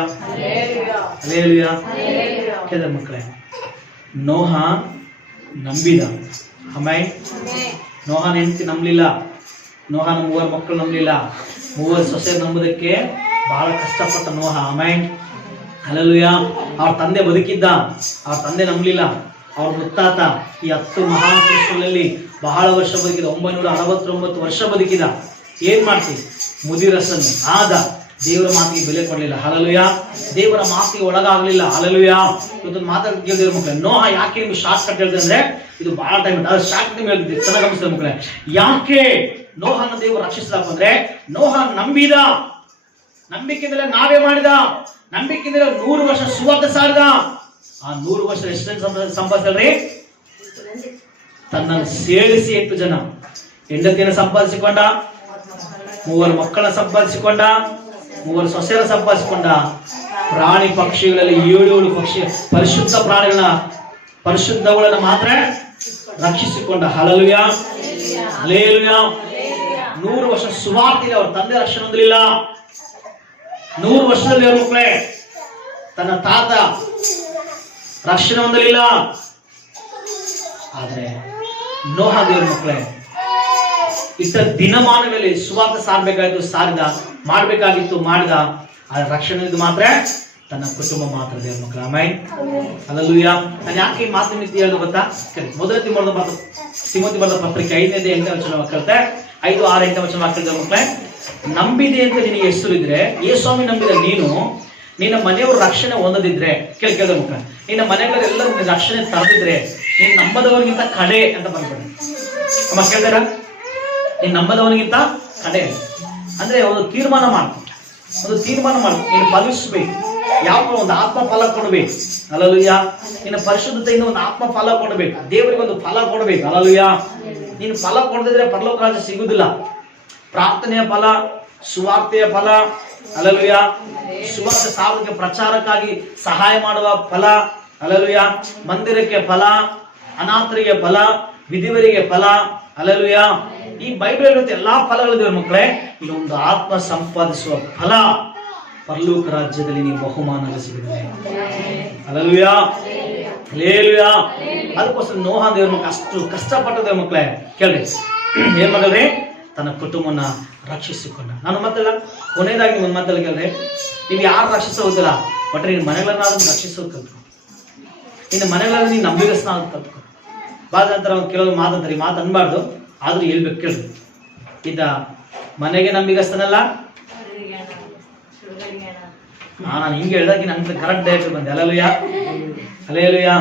ಅಲ್ಲೇಲುಯ್ಯ. ಕೇಳಿದ ಮಕ್ಕಳೇ, ನೋಹ ನಂಬಿದ. ಆಮೇಲೆ ನೋಹನ ಹೆಂಡತಿ ನಂಬಲಿಲ್ಲ, ನೋಹನ 3 ಮಕ್ಕಳು ನಂಬಲಿಲ್ಲ, 3 ಸೊಸೆ ನಂಬುದಕ್ಕೆ ಬಹಳ ಕಷ್ಟಪಟ್ಟ ನೋಹ. ಆಮೇಲೆ ಅಲ್ಲೇಲುಯ್ಯ. ಅವ್ರ ತಂದೆ ಬದುಕಿದ್ದ, ಅವ್ರ ತಂದೆ ನಂಬಲಿಲ್ಲ. ಅವ್ರ ಮುತ್ತಾತ ಈ 10 ಮಹಾನ್ ಪುರುಷರಲ್ಲಿ ಬಹಳ ವರ್ಷ ಬದುಕಿದ, 969 ವರ್ಷ ಬದುಕಿದ. ಏನ್ ಮಾಡ್ತೀವಿ? ಮುದಿರಸನ್ನು ಆದ. ದೇವರ ಮಾತಿಗೆ ಬೆಲೆ ಕೊಡ್ಲಿಲ್ಲ. ಹಲ್ಲೆಲೂಯಾ. ದೇವರ ಮಾತಿಗೆ ಒಳಗಾಗ್ಲಿಲ್ಲ. ಹಲ್ಲೆಲೂಯಾ. ಇವತ್ತು ಮಾತಾಡ್ತಿದ್ದ ದೇವ್ರ ಮಕ್ಕಳೇ, ನೋಹ ಯಾಕೆ ನಿಮ್ಗೆ ಶಾರ್ಟ್ ಕಟ್ ಹೇಳ್ದೆ ಅಂದ್ರೆ ಇದು ಬಹಳ ಟೈಮ್ ಅದು ಶಾರ್ಟ್ ಟೈಮ್ ಹೇಳ್ತಿದ್ದೆ, ಚೆನ್ನಾಗಿ ಗಮನಿಸಿದ ಮಕ್ಕಳೇ. ಯಾಕೆ ನೋಹನ ದೇವರು ರಕ್ಷಿಸಲಾಕ ಅಂದ್ರೆ ನೋಹ ನಂಬಿದ, ನಂಬಿಕೆಯಿಂದಲೇ ನಾವೇ ಮಾಡಿದ, ನಂಬಿಕೆಯಿಂದಲೇ 100 ವರ್ಷ ಸುವಾರ್ತೆ ಸಾರಿದ. ಆ 100 ವರ್ಷ ಎಷ್ಟೆಂದು ಸಂಪಾದಿಸಲ್ರಿ? ತನ್ನನ್ನು ಸೇರಿಸಿ 8 ಜನ ಹೆಂಡತಿಯನ್ನು ಸಂಪಾದಿಸಿಕೊಂಡ, 3 ಮಕ್ಕಳನ್ನ ಸಂಪಾದಿಸಿಕೊಂಡ, 3 ಸೊಸೆಯರ ಸಂಪಾದಿಸಿಕೊಂಡ. ಪ್ರಾಣಿ ಪಕ್ಷಿಗಳಲ್ಲಿ 7 ಪಕ್ಷಿ ಪರಿಶುದ್ಧ ಪರಿಶುದ್ಧಗಳನ್ನ ಮಾತ್ರ ರಕ್ಷಿಸಿಕೊಂಡ. Hallelujah, hallelujah. 100 ವರ್ಷ ಸುವಾರ್ತೆಯಲ್ಲಿ ಅವ್ರ ತಂದೆ ರಕ್ಷಣೆ ಹೊಂದಲಿಲ್ಲ. 100 ವರ್ಷದಲ್ಲಿ ಅವ್ರ ಮಕ್ಕಳೇ ತನ್ನ ತಾತ ರಕ್ಷಣೆ ಹೊಂದಲಿಲ್ಲ. ಆದ್ರೆ ನೋಹ ದೇವ್ರ ಮಕ್ಕಳೇ ಇಷ್ಟ ದಿನಮಾನಗಳಲ್ಲಿ ಸುವಾರ್ತೆ ಸಾರಬೇಕಾಯ್ತು, ಸಾರಿದ, ಮಾಡಬೇಕಾಗಿತ್ತು, ಮಾಡಿದ. ಆ ರಕ್ಷಣೆ ಮಾತ್ರ ತನ್ನ ಕುಟುಂಬ ಮಾತ್ರ ದೇವ್ರ ಮಕ್ಕಳ. Amen, hallelujah. ನಾನು ಯಾಕೆ ಈ ಮಾತು ನಿಮಿತ್ತ ಹೇಳೋದು ಗೊತ್ತಾ? ಮೊದಲ ತಿಮೋತಿ ಬರೆದ ಪತ್ರಿಕೆ 5ನೇ 8ನೇ ವಚನ ಮಕ್ಕಳತೆ 5, 6, 8ನೇ ವಚನ ಮಕ್ಕಳ ಮಕ್ಕಳೇ, ನಂಬಿದೆ ಅಂತ ನಿನಗೆ ಹೆಸರಿದ್ರೆ, ಸ್ವಾಮಿ ನಂಬಿದ ನೀನು ನಿನ್ನ ಮನೆಯವರು ರಕ್ಷಣೆ ಹೊಂದದಿದ್ರೆ, ಕೇಳಿದ ಮಕ್ಕಳ, ನಿನ್ನ ಮನೆಯವರೆಲ್ಲರೂ ರಕ್ಷಣೆ ತರದಿದ್ರೆ ನೀನು ನಂಬದವರಿಗಿಂತ ಕಡೆ ಅಂತ ಬಂದ್ಬಿಡ. ಅಮ್ಮ ಕೇಳ್ತಾರ? ನೀನು ನಂಬದವನಿಗಿಂತ ಕಡೆ ಅಂದ್ರೆ ಒಂದು ತೀರ್ಮಾನ ಮಾಡು, ನೀನು ಫಲಿಸ್ಬೇಕು. ಯಾವ ಒಂದು ಆತ್ಮ ಫಲ ಕೊಡ್ಬೇಕು. ಹಲ್ಲೆಲೂಯಾ. ನಿನ್ನ ಪರಿಶುದ್ಧತೆಯಿಂದ ಒಂದು ಆತ್ಮ ಫಲ ಕೊಡ್ಬೇಕು, ದೇವರಿಗೆ ಒಂದು ಫಲ ಕೊಡ್ಬೇಕು. ಹಲ್ಲೆಲೂಯಾ. ನೀನು ಫಲ ಕೊಡದಿದ್ರೆ ಪರಲೋಕ ರಾಜ್ಯ ಸಿಗುದಿಲ್ಲ. ಪ್ರಾರ್ಥನೆಯ ಫಲ, ಸುವಾರ್ತೆಯ ಫಲ, ಹಲ್ಲೆಲೂಯಾ, ಸುವಾರ್ತೆ ಸಾರ್ವಜನಿಕ ಪ್ರಚಾರಕ್ಕಾಗಿ ಸಹಾಯ ಮಾಡುವ ಫಲ, ಹಲ್ಲೆಲೂಯಾ, ಮಂದಿರಕ್ಕೆ ಫಲ, ಅನಾಥರಿಗೆ ಫಲ, ವಿಧಿವರಿಗೆ ಫಲ, ಹಲ್ಲೆಲೂಯಾ. ಈ ಬೈಬಲ್ ಇರುತ್ತೆ ಎಲ್ಲಾ ಫಲಗಳು ದೇವರ ಮಕ್ಕಳೇ. ಇದೊಂದು ಆತ್ಮ ಸಂಪಾದಿಸುವ ಫಲ. ಪರಲೋಕ ರಾಜ್ಯದಲ್ಲಿ ನೀವು ಬಹುಮಾನ ಸಿಗುತ್ತೆ. Hallelujah, hallelujah. ಅದಕ್ಕೋಸ್ಕರ ನೋಹ ದೇವರ ಮಕ್ಕಳು ಅಷ್ಟು ಕಷ್ಟಪಟ್ಟ ದೇವರ ಮಕ್ಕಳೇ. ಕೇಳ್ರಿ, ಏನ್ ಮಾಡಲ್ರಿ? ತನ್ನ ಕುಟುಂಬನ ರಕ್ಷಿಸಿಕೊಂಡ. ನಾನು ಮತ್ತೆಲ್ಲ ಕೊನೆಯದಾಗಿ ಒಂದು ಮಾತಲ್ಲ ಕೇಳ್ರಿ, ನೀವು ಯಾರು ರಕ್ಷಿಸೋದಿಲ್ಲ, ಬಟ್ ನಿನ್ನ ಮನೆಗಳನ್ನಾದ್ರೂ ರಕ್ಷಿಸೋದು ಕಲ್ತ್ಕೊ. ನಿನ್ನ ಮನೆಗಳಲ್ಲಿ ನೀನು ನಂಬಿಗಸ್ನ ಕಲ್ತ್ಕೊ. ಬಾದ ನಂತರ ಒಂದು ಕೆಲವು ಮಾತಾಡ್ತಾರೆ, ಮಾತು ಅನ್ಬಾರ್ದು, ಆದ್ರೂ ಹೇಳ್ಬೇಕು. ಕೇಳ್ರಿ, ಇದ್ದ ಮನೆಗೆ ನಂಬಿಗಸ್ತನಲ್ಲ. ನಾನು ಹಿಂಗೆ ಹೇಳ್ದಾಗ ನಂಗೆ ಕರೆಕ್ಟ್ ಡೈರೆಕ್ಟ್ ಬಂದೆ. Hallelujah, hallelujah.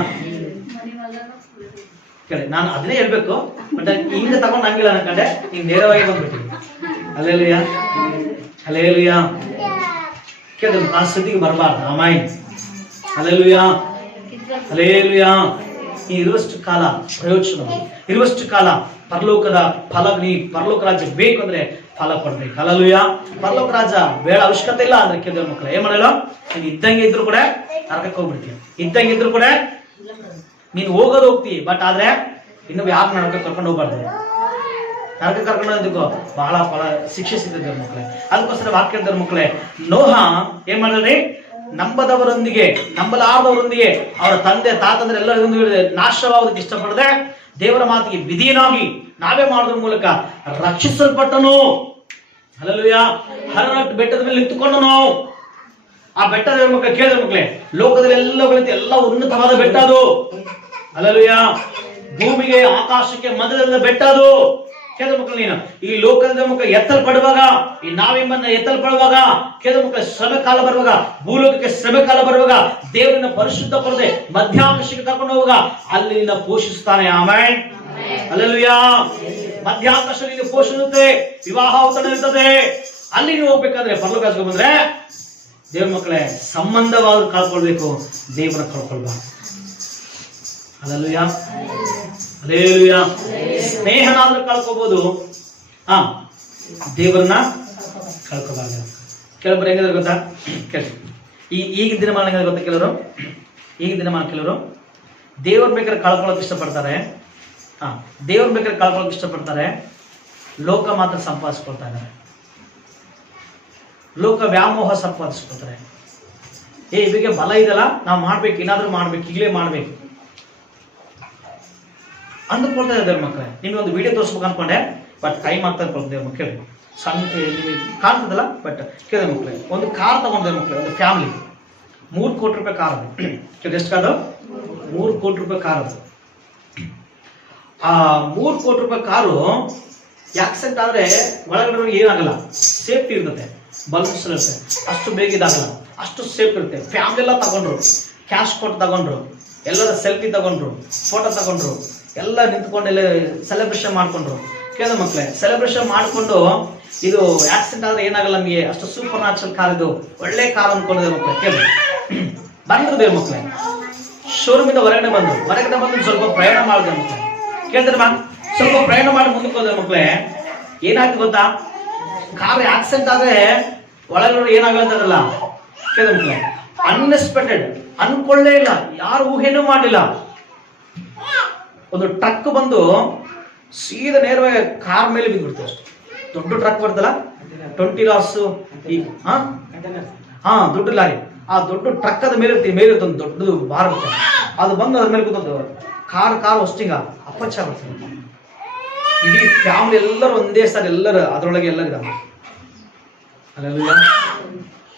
ಕೇಳಿ, ನಾನು ಅದನ್ನೇ ಹೇಳ್ಬೇಕು, ಬಟ್ ಹಿಂಗೆ ತಗೊಂಡು ಹಂಗಿಲ್ಲ ಅನ್ಕಂಡೆ, ನೀನ್ ನೇರವಾಗಿ ಬಂದ್ಬಿಟ್ಟಿದ್ದೆ. Hallelujah, hallelujah. ಕೇಳಿದ್ರು ಆ ಸ್ಥಿತಿಗೆ ಬರಬಾರ್ದು. Amen, hallelujah, hallelujah. ಈ ಇರುವಷ್ಟು ಕಾಲ ಪ್ರಯೋಜನ, ಇರುವಷ್ಟು ಕಾಲ ಪರಲೋಕದ ಫಲ, ನೀ ಪರಲೋಕ ರಾಜ್ಯ ಬೇಕು ಅಂದ್ರೆ ಫಲ ಕೊಡ್ಬೇಕು. ಹಲ್ಲೆಲೂಯಾ. ಪರಲೋಕ ರಾಜ್ಯ ಬೇಡ ಅವಶ್ಯಕತೆ ಇಲ್ಲ ಅಂದ್ರೆ ಕೇಳಿದ ಮಕ್ಕಳು ಏನ್ ಮಾಡಲ್ಲ, ನೀನು ಇದ್ದಂಗೆ ಇದ್ರು ಕೂಡ ನರಕಕ್ಕೆ ಹೋಗ್ಬಿಡ್ತೀಯ. ಇದ್ದಂಗೆ ಇದ್ರು ಕೂಡ ನೀನು ಹೋಗೋದು ಹೋಗ್ತಿ, ಬಟ್ ಆದ್ರೆ ಇನ್ನು ಯಾರು ನರಕಕ್ಕೆ ಕರ್ಕೊಂಡು ಹೋಗ್ಬಾರ್ದು. ನರಕಕ್ಕೆ ಕರ್ಕೊಂಡು ಹೋಗೋದಕ್ಕೂ ಬಹಳ ಫಲ ಶಿಕ್ಷೆ ಸಿಗ್ತದೆ ಮಕ್ಕಳೇ. ಅದಕ್ಕೋಸ್ಕರ ವಾಕ್ಯದ ಮಕ್ಕಳೇ, ನೋಹ ಏನ್ ಮಾಡಿದ್ರಿ? ನಂಬದವರೊಂದಿಗೆ, ನಂಬಲಾರದವರೊಂದಿಗೆ, ಅವರ ತಂದೆ ತಾತಂದ್ರೆ ಎಲ್ಲರೊಂದಿಗೆ ನಾಶವಾಗೋದಕ್ಕೆ ಇಷ್ಟಪಡದೆ ದೇವರ ಮಾತಿಗೆ ವಿಧೇಯನಾಗಿ ನಾವೇ ಮಾಡೋದ್ರ ಮೂಲಕ ರಕ್ಷಿಸಲ್ಪಟ್ಟನು. ಹಲ್ಲೆಲೂಯಾ. ಹರನಾಟ್ ಬೆಟ್ಟದ ಮೇಲೆ ನಿಂತುಕೊಂಡನು. ಆ ಬೆಟ್ಟದ ಮಕ್ಕಳು ಕೇಳಿದ ಮಕ್ಕಳೇ, ಲೋಕದಲ್ಲಿ ಎಲ್ಲ ಉನ್ನತವಾದ ಬೆಟ್ಟ ಅದು. ಹಲ್ಲೆಲೂಯಾ. ಭೂಮಿಗೆ ಆಕಾಶಕ್ಕೆ ಮಧ್ಯದ ಬೆಟ್ಟ ಅದು. ಕೇಳಿದ ಮಕ್ಕಳು, ನೀನು ಈ ಲೋಕದ ಮಕ್ಕಳು ಎತ್ತಲ್ಪಡುವಾಗ, ಈ ನಾವೆಂಬನ್ನ ಎತ್ತಲ್ಪಡುವಾಗ, ಕೇಳಿದ ಮಕ್ಕಳು ಶ್ರಮೆ ಕಾಲ ಬರುವಾಗ, ಭೂಲೋಕಕ್ಕೆ ಶ್ರಮೆ ಕಾಲ ಬರುವಾಗ, ದೇವರನ್ನ ಪರಿಶುದ್ಧ ಪಡೆದೆ ಮಧ್ಯಾಕಾಶಕ್ಕೆ ಕರ್ಕೊಂಡು ಹೋಗುವಾಗ ಅಲ್ಲಿ ನಿನ್ನ ಪೋಷಿಸುತ್ತಾನೆ. Amen, hallelujah. ಮಧ್ಯಾಕಾಶ ನಿನ್ನ ಪೋಷಿಸುತ್ತೆ, ವಿವಾಹ ಔತಣ ಇರ್ತದೆ. ಅಲ್ಲಿ ನೀವು ಹೋಗ್ಬೇಕಾದ್ರೆ ಪರಲೋಕಕ್ಕೆ ಬಂದ್ರೆ ದೇವ್ರ ಮಕ್ಕಳೇ ಸಂಬಂಧವಾದ್ರು ಕಳ್ಕೊಳ್ಬೇಕು, ದೇವರ ಕಳ್ಕೊಳ್ಬಾರ್ದು. Hallelujah, hallelujah. ಸ್ನೇಹನಾದ್ರೂ ಕಳ್ಕೋಬಹುದು, ದೇವರನ್ನ ಕಳ್ಕೋಬಾರ್ದು. ಕೆಲವೊಬ್ಬರು ಹೆಂಗಿದ್ರೆ ಗೊತ್ತಾ? ಈಗಿನ ದಿನಮಾನ ಹೆಂಗಿದ್ರೆ ಗೊತ್ತಾ? ಈಗಿನ ದಿನಮಾನ ಕೆಲವರು ದೇವ್ರ ಬೇಕಾದ್ರೆ ಕಳ್ಕೊಳ್ಳೋಕೆ ಇಷ್ಟಪಡ್ತಾರೆ. ದೇವ್ರ ಬೇಕಾದ್ರೆ ಕಳ್ಕೊಳ್ಳೋಕೆ ಇಷ್ಟಪಡ್ತಾರೆ, ಲೋಕ ಮಾತ್ರ ಸಂಪಾದಿಸ್ಕೊಳ್ತಾ ಇದ್ದಾರೆ. ಲೋಕ ವ್ಯಾಮೋಹ ಸಂಪಾದಿಸ್ಕೊಳ್ತಾರೆ. ಇವಾಗ ಬಲ ಇದಲ್ಲ, ನಾವು ಮಾಡ್ಬೇಕು, ಏನಾದ್ರೂ ಮಾಡ್ಬೇಕು, ಈಗಲೇ ಮಾಡ್ಬೇಕು ಅಂದ್ಕೊಳ್ತಾ ಇದ್ದಾರೆ ಮಕ್ಕಳೇ. ನಿಮ್ಗೆ ಒಂದು ವಿಡಿಯೋ ತೋರಿಸ್ಬೇಕು ಅನ್ಕೊಂಡೆ, ಬಟ್ ಟೈಮ್ ಆಗ್ತಾ ಇರ್ಕೊಳ್ತೇವೆ ಮಕ್ಕಳು. ಸಣ್ಣ ನಿಮಗೆ ಕಾಣ್ತದಲ್ಲ, ಬಟ್ ಕೇಳಿದೆ ಮಕ್ಕಳೇ, ಒಂದು ಕಾರ್ ತಗೊಂಡಿದೆ ಮಕ್ಕಳೇ, ಒಂದು ಫ್ಯಾಮಿಲಿ 3 ಕೋಟಿ ರೂಪಾಯಿ ಕಾರ್ ಅದು. ಎಷ್ಟು ಕಾರು? 3 ಕೋಟಿ ರೂಪಾಯಿ ಕಾರ್ ಅದು. ಆ 3 ಕೋಟಿ ರೂಪಾಯಿ ಕಾರು ಆಕ್ಸಿಡೆಂಟ್ ಆದ್ರೆ ಒಳಗಡೆ ಏನಾಗಲ್ಲ, ಸೇಫ್ಟಿ ಇರ್ತದೆ, ಬಲ್ಬ್ಸ್ ಇರುತ್ತೆ, ಅಷ್ಟು ಬೇಗ ಇದಾಗಲ್ಲ, ಅಷ್ಟು ಸೇಫ್ ಇರುತ್ತೆ. ಫ್ಯಾಮಿಲಿ ಎಲ್ಲ ತಗೊಂಡ್ರು, ಕ್ಯಾಶ್ ಕೊಟ್ಟು ತಗೊಂಡ್ರು, ಎಲ್ಲರ ಸೆಲ್ಫಿ ತಗೊಂಡ್ರು, ಫೋಟೋ ತಗೊಂಡ್ರು, ಎಲ್ಲ ನಿಂತ್ಕೊಂಡು ಎಲ್ಲ ಸೆಲೆಬ್ರೇಷನ್ ಮಾಡ್ಕೊಂಡ್ರು. ಕೇಳಿದ ಮಕ್ಕಳೇ, ಸೆಲೆಬ್ರೇಷನ್ ಮಾಡಿಕೊಂಡು ಇದು ಆಕ್ಸಿಡೆಂಟ್ ಆದ್ರೆ ಏನಾಗಲ್ಲ ನಮಗೆ, ಅಷ್ಟು ಸೂಪರ್ ನ್ಯಾಚುರಲ್ ಕಾರ್, ಇದು ಒಳ್ಳೆ ಕಾರ್ ಅನ್ಕೊಂಡಿದೆ ಮಕ್ಕಳೇ. ಕೇಳಿ ಬಂದ್ರು ದೇವ್ ಮಕ್ಕಳೇ, ಶೋರೂಮ್ ಇಂದ ಹೊರಗಡೆ ಬಂದು ಸ್ವಲ್ಪ ಪ್ರಯಾಣ ಮಾಡಿದೆ ಮಕ್ಕಳೇ. ಕೇಳಿದ್ರೆ ಸ್ವಲ್ಪ ಪ್ರಯಾಣ ಮಾಡಿ ಮುಂದಕ್ಕೆ ಹೋದ್ರೆ ಮಕ್ಕಳೇ, ಏನಾಗ್ತದೆ ಗೊತ್ತಾ, ಕಾರ್ ಆಕ್ಸಿಡೆಂಟ್ ಆದ್ರೆ ಒಳಗಡೆ ಏನಾಗಲ್ಲ ಕೇಳಿದ ಮಕ್ಕಳೇ, ಅನ್ಎಕ್ಸ್ಪೆಕ್ಟೆಡ್, ಅನ್ಕೊಳ್ಳೇ ಇಲ್ಲ, ಯಾರು ಊಹೆನೂ ಮಾಡಲಿಲ್ಲ. ಒಂದು ಟ್ರಕ್ ಬಂದು ಸೀದಾ ನೇರವಾಗಿ ಕಾರ್ ಮೇಲೆ ಬಿದ್ದುಬಿಡ್ತು. ಅಷ್ಟು ದೊಡ್ಡ ಟ್ರಕ್ ಬರ್ತಲ್ಲ, 20 ಲಾಸ್, ದೊಡ್ಡ ಲಾರಿ, ಆ ದೊಡ್ಡ ಟ್ರಕ್ ಅದ ಮೇಲೆ ಇರುತ್ತೆ ಒಂದು ದೊಡ್ಡದು ಬಾರ್ ಇರುತ್ತೆ, ಅದು ಬಂದು ಅದ್ರ ಮೇಲೆ ಕೂತದ್ದು ಕಾರ್ ಹೊಸ್ಟಿಂಗ ಅಪ್ಪಚ್ಚ ಬರ್ತದೆ. ಇಡೀ ಫ್ಯಾಮಿಲಿ ಎಲ್ಲರೂ ಒಂದೇ ಸಾರಿ ಎಲ್ಲರೂ ಅದರೊಳಗೆ ಎಲ್ಲರಿದ್ದಾರೆ.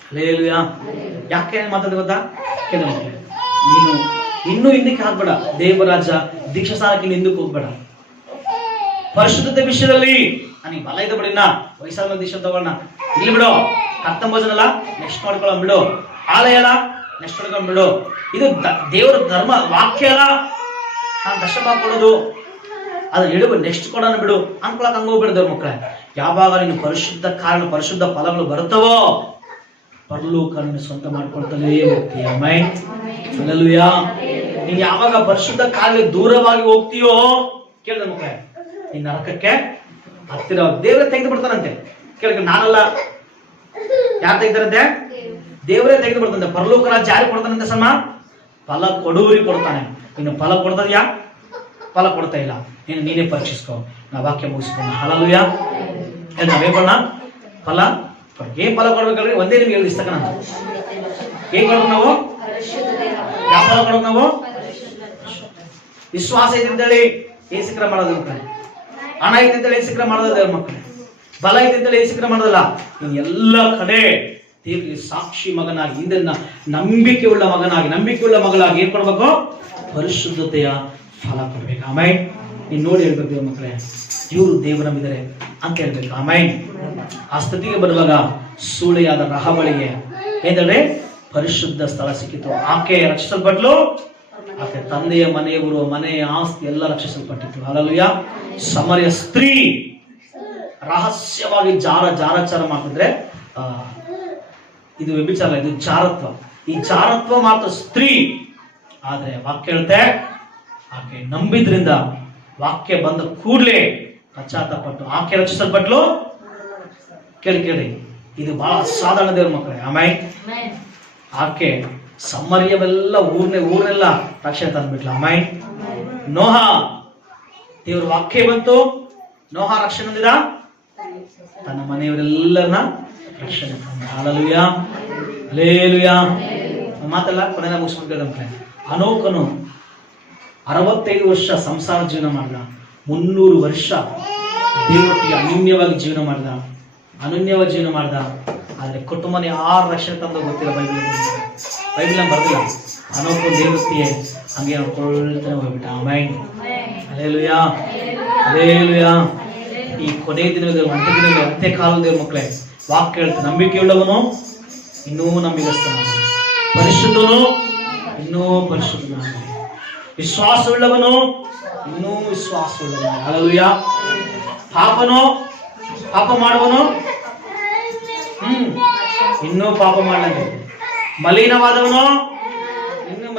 ಅಲ್ಲೇಲುಯಾ. ಯಾಕೆ ಮಾತಾಡ ಗೊತ್ತಾ, ನೀನು ಇನ್ನೂ ಹಿಂದಕ್ಕೆ ಹಾಕ್ಬೇಡ, ದೇವರಾಜ ದೀಕ್ಷಾ ಸ್ಥಾನಕ್ಕೆ ಹಿಂದಕ್ಕೆ ಹೋಗ್ಬೇಡ. ಪರಿಶುದ್ಧತೆ ವಿಷಯದಲ್ಲಿ ನನಗೆ ಬಲ ಇದೆ ಬಿಡಿನ, ವಯಸ್ಸಾದ ದೀಕ್ಷಾ ತಗೋಣ, ಇಲ್ಲಿ ಬಿಡು, 19 ಅಲ್ಲ ನೆಕ್ಸ್ಟ್ ಮಾಡ್ಕೊಳ್ಳೋ ಬಿಡು, ಆಲಯ ಅಲ್ಲ ನೆಕ್ಸ್ಟ್ ಮಾಡ್ಕೊಂಡ್ ಬಿಡು, ಇದು ದೇವರ ಧರ್ಮ ವಾಕ್ಯ ಅಲ್ಲ, ನಾನು ದಶಭಾಗ ಕೊಡೋದು ಅದು ಇಡಬ ನೆಕ್ಸ್ಟ್ ಕೊಡೋಣ ಬಿಡು ಅನ್ಕೊಳಕ್ ಹಂಗೋಗ್ಬಿಡ್ದೇವ್ ಮಕ್ಕಳೇ. ಯಾವಾಗ ನೀನು ಪರಿಶುದ್ಧ ಕಾರಣ ಪರಿಶುದ್ಧ ಫಲಗಳು ಬರುತ್ತವೋ ಪರಲೋಕ ನೀನು ಸ್ವಂತ ಮಾಡ್ಕೊಳ್ತಲೇ ಹೋಗ್ತೀಯ. ಹಲ್ಲೆಲೂಯಾ. ನೀನ್ ಯಾವಾಗ ಪರಿಶುದ್ಧ ಕಾರಣ ದೂರವಾಗಿ ಹೋಗ್ತೀಯೋ ಕೇಳಿದ ಮಕ್ಕಳೇ, ನೀನ್ ನರಕಕ್ಕೆ ಹತ್ತಿರ ದೇವರೇ ತೆಗೆದು ಬಿಡ್ತಾನಂತೆ. ಕೇಳಿದ್ರೆ ನಾನಲ್ಲ, ಯಾರು ತೆಗ್ದಾರಂತೆ? ದೇವರೇ ತೆಗೆದು ಬಿಡ್ತಾನೆ. ಪರಲೋಕ ರಾಜ್ಯ ಯಾರು ಕೊಡ್ತಾನಂತೆ? ಸಮ ಫಲ ಕೊಡುವರಿಗೆ ಕೊಡ್ತಾನೆ. ಇನ್ನು ಫಲ ಕೊಡ್ತದ್ಯಾ? ಫಲ ಕೊಡ್ತಾ ಇಲ್ಲ, ನೀನೇ ಪರೀಕ್ಷಿಸ್ಕೊ. ನಾ ವಾಕ್ಯ ಮುಗಿಸ್ಕೊಂಡು ಹಲ್ಲೆಲೂಯಾ. ನಾವೇಗೋಣ ಫಲ ಏನ್ ಫಲ ಕೊಡ್ಬೇಕಲ್ರಿ? ಒಂದೇ ನಿಮ್ಗೆ ಹೇಳಿ ಇಸ್ತಕ ನಾನು ಏನ್ ಕೊಡ್ಬೇಕು ನಾವು? ಯಾವ ಫಲ ಕೊಡ್ಬೇಕು ನಾವು? ವಿಶ್ವಾಸ ಇದೆ ಅಂತೇಳಿ ಏನ್ ಸಿಕ್ರ ಮಾಡೋದು ಮಕ್ಕಳೇ, ಹಣ ಇದೆ ಅಂತೇಳಿ ಏನ್ ಸಿಕ್ರ ಮಾಡೋದ ದೇವ್ರ ಮಕ್ಕಳೇ, ಬಲ ಇದೆ ಅಂತೇಳಿ ಏನ್ ಸಿಕ್ರ ಮಾಡೋದಲ್ಲ. ನೀನ್ ಎಲ್ಲ ಕಡೆ ದೇವರಿಗೆ ಸಾಕ್ಷಿ ಮಗನಾಗಿ, ಹಿಂದಿನ ನಂಬಿಕೆ ಉಳ್ಳ ಮಗನಾಗಿ, ನಂಬಿಕೆ ಉಳ್ಳ ಮಗಳಾಗಿ ಏನ್ ಕೊಡ್ಬೇಕು? ಪರಿಶುದ್ಧತೆಯ ಫಲ ಕೊಡ್ಬೇಕು. ಆಮೇಲೆ ನೀನ್ ನೋಡಿ ಹೇಳ್ಬೇಕು ದೇವ್ರ ಮಕ್ಕಳೇ, ಇವರು ದೇವರು ನಂಬಿದರೆ ಅಂತ ಹೇಳ್ಬೇಕು. ಆಮೇಲೆ ಆ ಸ್ಥಿತಿಗೆ ಬರುವಾಗ ಸೂಳೆಯಾದ ರಹಬಳಿಗೆ ಏನಂದ್ರೆ ಪರಿಶುದ್ಧ ಸ್ಥಳ ಸಿಕ್ಕಿತು. ಆಕೆ ರಕ್ಷಿಸಲ್ಪಟ್ಲು, ಆಕೆ ತಂದೆಯ ಮನೆಯವರು ಮನೆಯ ಆಸ್ತಿ ಎಲ್ಲ ರಕ್ಷಿಸಲ್ಪಟ್ಟಿತ್ತು. ಹಲ್ಲೆಲೂಯಾ. ಸಮರ್ಯ ಸ್ತ್ರೀ ರಹಸ್ಯವಾಗಿ ಜಾರಚಾರ ಮಾಡಿದ್ರೆ ಇದು ವ್ಯಭಿಚಾರ, ಇದು ಜಾರತ್ವ. ಈ ಜಾರತ್ವ ಮಾತ್ರ ಸ್ತ್ರೀ. ಆದ್ರೆ ವಾಕ್ಯ ಹೇಳುತ್ತೆ, ಆಕೆ ನಂಬಿದ್ರಿಂದ ವಾಕ್ಯ ಬಂದ ಕೂಡಲೇ ಪಶ್ಚಾತ್ತಾಪಟ್ಟು ಆಕೆ ರಕ್ಷಿಸಲ್ಪಟ್ಲು. ಕೇಳಿ ಇದು ಬಹಳ ಸಾಧಾರಣ ದೇವ್ರ ಮಕ್ಕಳೇ. ಆಮೇಲೆ ಆಕೆ ಸಮರ್ಯವೆಲ್ಲ ಊರ್ನೆಲ್ಲ ರಕ್ಷಣೆ ತಂದ್ಬಿಟ್ಲ. ಆಮೇಲೆ ನೋಹ, ದೇವ್ರ ವಾಕ್ಯ ಬಂತು, ನೋಹ ರಕ್ಷಣೆ ಹೊಂದಿದ, ತನ್ನ ಮನೆಯವರೆಲ್ಲರನ್ನ ರಕ್ಷಣೆ ತಂದ. Hallelujah, hallelujah. ಮಾತಲ್ಲ ಕೊನೆಯ ಮುಗಿಸ್ಕೊಂಡು ಮಕ್ಕಳೇ, ಅನೋಕನು 65 ವರ್ಷ ಸಂಸಾರ ಜೀವನ ಮಾಡಿದ, 300 ವರ್ಷ ದೇವರೊಟ್ಟಿಗೆ ಅನನ್ಯವಾಗಿ ಜೀವನ ಮಾಡಿದ. ಆದ್ರೆ ಕುಟುಂಬನ ಯಾರು ರಕ್ಷಣೆ ತಂದು ಗೊತ್ತಿಲ್ಲ. ಬೈಬಲ್ ಬರ್ದಿಲ್ಲ. ಅನೋಕನ ದೇವರೊಟ್ಟಿಗೆ ಹಂಗೆ ನೋಡ್ಕೊಳ್ತಾನೆ ಹೋಗ್ಬಿಟ್ಟ. ಆಮೇಲೆ ಹಲ್ಲೆಲೂಯಾ, ಹಲ್ಲೆಲೂಯಾ. ಈ ಕೊನೆಯ ದಿನದ ಅಂತ್ಯಕಾಲದ ಮಕ್ಕಳೇ ವಾಕ್ಯ ಹೇಳ್ತಾರೆ, ನಂಬಿಕೆಯುಳ್ಳವನು ಇನ್ನೂ ನಂಬಿಗಸ್ತನಾಗಲಿ, ಪರಿಶುದ್ಧನು ಇನ್ನೂ ಪರಿಶುದ್ಧನಾಗಲಿ, ವಿಶ್ವಾಸವುಳ್ಳವನು ಇನ್ನೂ ವಿಶ್ವಾಸವುಳ್ಳವನು. ಹಲ್ಲೆಲೂಯಾ. ಪಾಪ ಮಾಡುವನು ಇನ್ನೂ ಪಾಪ ಮಾಡಲಿ, ಮಲಿನವಾದವನು ಇನ್ನೂ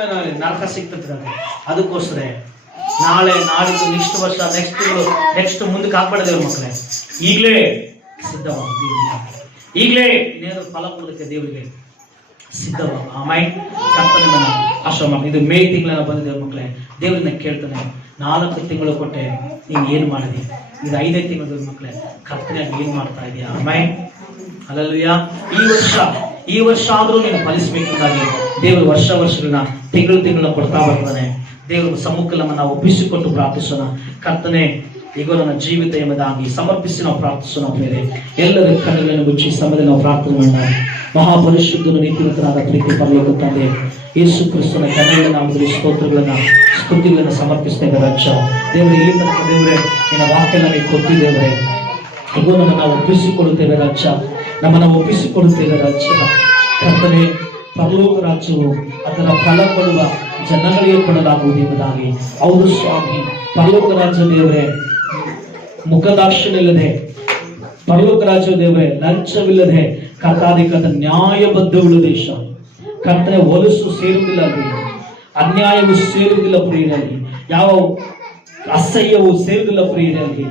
ನರಕ ಸಿಗ್ತದೆ. ಅದಕ್ಕೋಸ್ಕರ ನಾಳೆ ನಾಡಿದ್ದು ನೆಕ್ಸ್ಟ್ ವರ್ಷ ನೆಕ್ಸ್ಟ್ ತಿಂಗಳು ನೆಕ್ಸ್ಟ್ ಮುಂದಕ್ಕೆ ಹಾಕ್ಬೇಡದೇವ್ರ ಮಕ್ಕಳೇ, ಈಗಲೇ ಸಿದ್ಧವಾಗಿ ಈಗಲೇ ಏನಾದ್ರು ಫಲ ಕೊಡೋದಕ್ಕೆ ದೇವರಿಗೆ ಸಿದ್ಧವಾಗ. ಆಮೇಲೆ ಕರ್ತನ ಆಶ್ರಮ ಇದು ಮೇ ತಿಂಗಳ ಬಂದಿದ್ದೇವೆ ಮಕ್ಕಳೇ. ದೇವರನ್ನ ಕೇಳ್ತಾನೆ, 4 ತಿಂಗಳು ಕೊಟ್ಟೆ, ನೀನು ಏನು ಮಾಡಿದೆ? ಇದು 5ನೇ ತಿಂಗಳು ಮಕ್ಕಳೇ, ಕರ್ತನಾಗಿ ಏನು ಮಾಡ್ತಾ ಇದೆಯಾ? ಆಮೇಲೆ ಹಲ್ಲೆಲೂಯಾ. ಈ ವರ್ಷ ಆದ್ರೂ ನೀನು ಫಲಿಸಬೇಕಾಗಿ ದೇವರು ವರ್ಷಗಳನ್ನ ತಿಂಗಳನ್ನ ಕೊಡ್ತಾ ಬರ್ತಾನೆ. ದೇವರ ಸಮ್ಮುಖದಲ್ಲಿ ನಾವು ಒಪ್ಪಿಸಿಕೊಟ್ಟು ಪ್ರಾರ್ಥಿಸೋಣ. ಕರ್ತನೆ, ಈಗ ನನ್ನ ಜೀವಿತ ಎಂಬುದಾಗಿ ಸಮರ್ಪಿಸಿ ನಾವು ಪ್ರಾರ್ಥಿಸೋಣ. ಬೇರೆ ಎಲ್ಲರ ಕಣ್ಣುಗಳನ್ನು ಮುಚ್ಚಿ ಸಮಯದಲ್ಲಿ ನಾವು ಪ್ರಾರ್ಥನೆ ಮಾಡೋಣ. ಮಹಾಪರಿಶುದ್ಧನು ನೀತಿವಂತನಾದ ಪ್ರೀತಿ ಪರಲೋಕ ತಂದೆ ಯೇಸು ಕ್ರಿಸ್ತನ ಕಣ್ಣುಗಳ ನಾಮದಲ್ಲಿ ಸ್ತುತಿಗಳನ್ನ ಸಮರ್ಪಿಸ್ತೇವೆ. ರಕ್ಷ ದೇವರೇ, ಈ ತನಕ ದೇವರೇ ನಿನ್ನ ವಾಕ್ಯ ನಮಗೆ ಕೊಟ್ಟಿದ್ದೇವೆ. ಇಗೋ ನಮ್ಮನ್ನು ಒಪ್ಪಿಸಿಕೊಡುತ್ತೇವೆ ರಾಜ್ಯ, ನಮ್ಮನ್ನು ಒಪ್ಪಿಸಿಕೊಡುತ್ತೇವೆ ರಾಜ್ಯ. ಕರ್ತನೆ, ಪರಲೋಕ ರಾಜ್ಯವು ಅದರ ಫಲ ಕೊಡುವ ಜನಗಳಿಗೆ ಕೊಡಲಾಗುವುದು ಎಂಬುದಾಗಿ. ಹೌದು ಸ್ವಾಮಿ, ಪರಲೋಕ ರಾಜ್ಯ ದೇವರೇ ಮುಖದಾಕ್ಷಿಣ್ಯವಿಲ್ಲದೆ, ಪರಲೋಕ ರಾಜ್ಯ ದೇವರೇ ಲಂಚವಿಲ್ಲದೆ, ಕರ್ತಾಧಿಕದ ನ್ಯಾಯಬದ್ಧವುಳ್ಳ ದೇಶ. ಕರ್ತನೆ, ಹೊಲಸು ಸೇರುವುದಿಲ್ಲ ಅಲ್ಲಿ, ಅನ್ಯಾಯವು ಸೇರುವುದಿಲ್ಲ ಪ್ರಿಯರಲ್ಲಿ, ಯಾವ ಅಸಹ್ಯವು ಸೇರುವುದಿಲ್ಲ ಪ್ರಿಯರಲ್ಲಿ,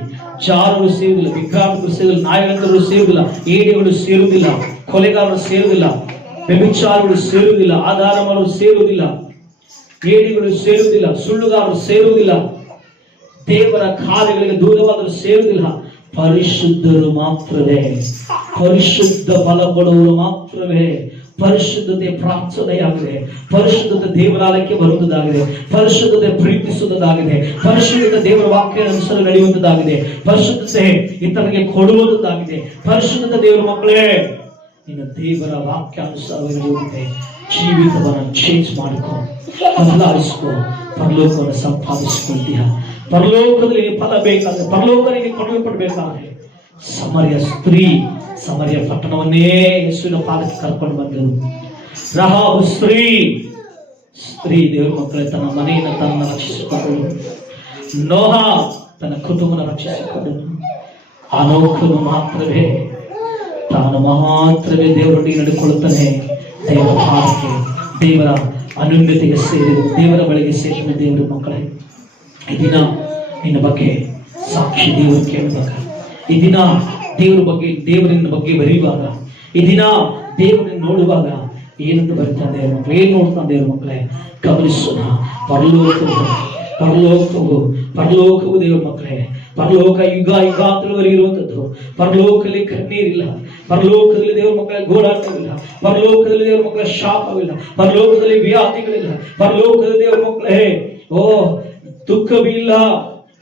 ಜಾರರು ಸೇರುವುದಿಲ್ಲ, ವಿಗ್ರಹಗಳು ಸೇರುವುದಿಲ್ಲ, ನಾಯಕರು ಸೇರುವುದಿಲ್ಲ, ಏಡಿಗಳು ಸೇರುವುದಿಲ್ಲ, ಕೊಲೆಗಾರರು ಸೇರುವುದಿಲ್ಲ, ವ್ಯಭಿಚಾರಗಳು ಸೇರುವುದಿಲ್ಲ, ಆಧಾರಗಳು ಸೇರುವುದಿಲ್ಲ, ಏಡಿಗಳು ಸೇರುವುದಿಲ್ಲ, ಸುಳ್ಳುಗಾರರು ಸೇರುವುದಿಲ್ಲ, ದೇವರ ಕಾರ್ಯಗಳಿಗೆ ದೂರವಾದರೂ ಸೇರುವುದಿಲ್ಲ. ಪರಿಶುದ್ಧರು ಮಾತ್ರವೇ, ಪರಿಶುದ್ಧ ಫಲ ಕೊಡುವವರು ಮಾತ್ರವೇ. ಪರಿಶುದ್ಧತೆ ಪ್ರಾರ್ಥನೆಯಾಗಿದೆ, ಪರಿಶುದ್ಧತೆ ದೇವರಾಲಯಕ್ಕೆ ಬರುವುದಾಗಿದೆ, ಪರಿಶುದ್ಧತೆ ಪ್ರೀತಿಸುವುದಾಗಿದೆ, ಪರಿಶುದ್ಧತೆ ದೇವರ ವಾಕ್ಯ ಅನುಸಾರ ನಡೆಯುವಂತದ್ದಾಗಿದೆ, ಪರಿಶುದ್ಧತೆ ಇತರರಿಗೆ ಕೊಡುವುದಾಗಿದೆ. ಪರಿಶುದ್ಧತೆ ದೇವರ ಮಕ್ಕಳೇ, ನಿನ್ನ ದೇವರ ವಾಕ್ಯಾನುಸಾರವಾಗಿ ನಡೆಯುವಂತೆ ಜೀವಿತವನ್ನು ಚೇಂಜ್ ಮಾಡಿಕೊ, ಬದಲಾಯಿಸಿಕೊ, ಪರಲೋಕವನ್ನು ಸಂಪಾದಿಸಿಕೊಳ್ತೀಯ. ಪರಲೋಕದಲ್ಲಿ ಫಲ ಬೇಕಾದ್ರೆ, ಪರಲೋಕದಲ್ಲಿ ಕೊಡಲ್ಪಡಬೇಕಾದ್ರೆ ಸಮರ್ಯ ಸ್ತ್ರೀ ಸಮರ್ಯ ಪಟ್ಟಣವನ್ನೇ ಯೇಸುವಿನ ಪಾದಕ್ಕೆ ಕರ್ಕೊಂಡು ಬಂದರು. ರಹಾಬ್ ಸ್ತ್ರೀ ದೇವರ ಮಕ್ಕಳೇ ತನ್ನ ಮನೆಯನ್ನು ತನ್ನ ರಕ್ಷಿಸಿಕೊಂಡಳು. ನೋಹ ತನ್ನ ಕುಟುಂಬನ ರಕ್ಷಿಸಿಕೊಂಡನು. ಅನೋಖನು ಮಾತ್ರವೇ, ತಾನು ಮಾತ್ರವೇ ದೇವರೊಂದಿಗೆ ನಡೆದುಕೊಳ್ಳುತ್ತಾನೆ. ದೇವರ ಪಾದಕ್ಕೆ, ದೇವರ ಅನ್ಯೋನ್ಯತೆಗೆ ಸೇರಿದ, ದೇವರ ಬಳಿಗೆ ಸೇರಿದ ದೇವರ ಮಕ್ಕಳೇ, ಈ ದಿನ ನಿನ್ನ ಬಗ್ಗೆ ಸಾಕ್ಷಿ ದೇವರು ಕೇಳುವಾಗ, ಈ ದಿನ ದೇವರ ಬಗ್ಗೆ ಬರೆಯುವಾಗ, ಈ ದಿನ ದೇವರನ್ನು ನೋಡುವಾಗ ಏನಂತ ಬರೀತಾನೆ ದೇವರ ಮಕ್ಕಳು, ಏನ್ ನೋಡ್ತಾನೆ ದೇವರ ಮಕ್ಕಳೇ, ಗಮನಿಸೋಣ. ಪರಲೋಕವು ದೇವರ ಮಕ್ಕಳೇ, ಪರಲೋಕ ಯುಗಾಂತರವರೆಗೆ ಇರುವಂತದ್ದು. ಪರಲೋಕದಲ್ಲಿ ಕಣ್ಣೀರಿಲ್ಲ, ಪರಲೋಕದಲ್ಲಿ ದೇವರ ಮಕ್ಕಳ ಗೋಳಾಟವಿಲ್ಲ, ಪರಲೋಕದಲ್ಲಿ ದೇವರ ಮಕ್ಕಳ ಶಾಪವಿಲ್ಲ, ಪರಲೋಕದಲ್ಲಿ ವ್ಯಾಧಿಗಳಿಲ್ಲ, ಪರಲೋಕದಲ್ಲಿ ದೇವರ ಮಕ್ಕಳೇ ದುಃಖವಿಲ್ಲ,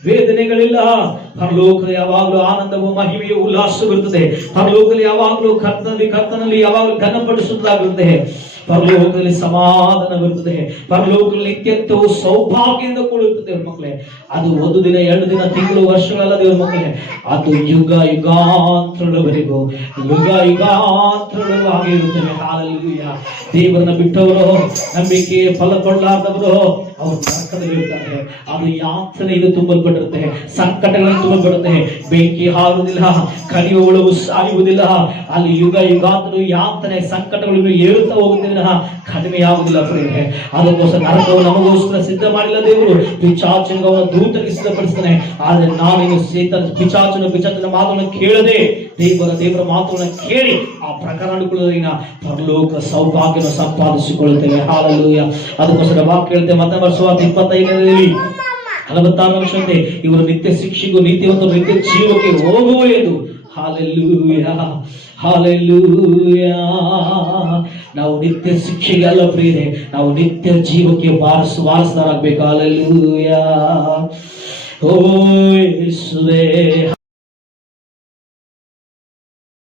ವೇದನೆಗಳಿಲ್ಲ. ಪರಲೋಕದಲ್ಲಿ ಯಾವಾಗಲೂ ಆನಂದವು, ಮಹಿಮೆಯು, ಉಲ್ಲಾಸವಿರುತ್ತದೆ. ಪರಲೋಕದಲ್ಲಿ ಯಾವಾಗಲೂ ಕರ್ತನಲ್ಲಿ ಯಾವಾಗಲೂ ಘನಪಡಿಸುವುದಾಗಿರುತ್ತೆ. ಪರಲೋಕದಲ್ಲಿ ಸಮಾಧಾನವಿರುತ್ತದೆ. ಪರಲೋಕದಲ್ಲಿ ನಿತ್ಯತ್ವವು ಸೌಭಾಗ್ಯದಿಂದ ಕೂಡಿರುತ್ತದೆ ದೇವರ ಮಕ್ಕಳೇ. ಅದು ಒಂದು ದಿನ, 2 ದಿನ, ತಿಂಗಳು, ವರ್ಷಗಳಲ್ಲ ದೇವರ ಮಕ್ಕಳೇ, ಅದು ಯುಗಾಂತರವರೆಗೂ ಆಗಿರುತ್ತವೆ. ಹಾಲೆಲೂಯಾ. ದೇವರನ್ನ ಬಿಟ್ಟವರು, ನಂಬಿಕೆ ಫಲ ಕೊಡಲಾರ್ದವರು ಅವರು ನರಕದಲ್ಲಿರುತ್ತಾರೆ. ಅದು ಯಾತನೆಯಿಂದ ತುಂಬಲ್ಪಟ್ಟಿರುತ್ತೆ, ಸಂಕಟಗಳನ್ನು ತುಂಬಲ್ಪಡುತ್ತೆ. ಬೆಂಕಿ ಹಾರುವುದಿಲ್ಲ, ಕಡಿಯುವ ಹುಳವು ಸಾಯುವುದಿಲ್ಲ. ಅಲ್ಲಿ ಯುಗಾಂತರ ಯಾತನೆ, ಸಂಕಟಗಳು ಏರುತ್ತಾ ಹೋಗುತ್ತೆ, ಕಡಿಮೆ ಆಗುವುದಿಲ್ಲ ಪ್ರಿಯರೇ. ಅದಕ್ಕೋಸ್ಕರ ನರಕವು ನಮಗೋಸ್ಕರ ಸಿದ್ಧ ಮಾಡಿಲ್ಲ ದೇವರು, ಪಿಶಾಚನಿಗೆ ಅವನ ದೂತರಿಗೆ ಸಿದ್ಧಪಡಿಸ್ತಾನೆ. ಆದ್ರೆ ನಾನೇನು ಪಿಶಾಚನ ಮಾತನ್ನು ಕೇಳದೆ ದೇವರ ಮಾತನ್ನು ಕೇಳಿ ಆ ಪ್ರಕಾರ ನಡೆದುಕೊಳ್ಳೋದ್ರಿಂದ ಪರಲೋಕ ಸೌಭಾಗ್ಯವನ್ನು ಸಂಪಾದಿಸಿಕೊಳ್ಳುತ್ತೇವೆ. ಹಾಲೆಲೂಯಾ. ಅದಕ್ಕೋಸ್ಕರ ವಾಕ್ಯ ಹೇಳುತ್ತೆ, ಮತ್ತಾಯ ಸುವಾರ್ತೆ 25ರಲ್ಲಿ 46 ವರ್ಷದಂತೆ ಇವರು ನಿತ್ಯ ಶಿಕ್ಷೆಗೂ ನೀತಿವಂತರು ನಿತ್ಯ ಜೀವಕ್ಕೆ ಹೋಗುವ ಎಂದು. Hallelujah, hallelujah. ನಾವು ನಿತ್ಯ ಶಿಕ್ಷೆಗೆ ಅಲ್ಲ ಪ್ರಿಯರೇ, ನಾವು ನಿತ್ಯ ಜೀವಕ್ಕೆ ವಾರಸುದಾರಾಗಬೇಕು. ಹಾಲೆಲೂಯಾ. ಓ ಯೇಸುವೇ.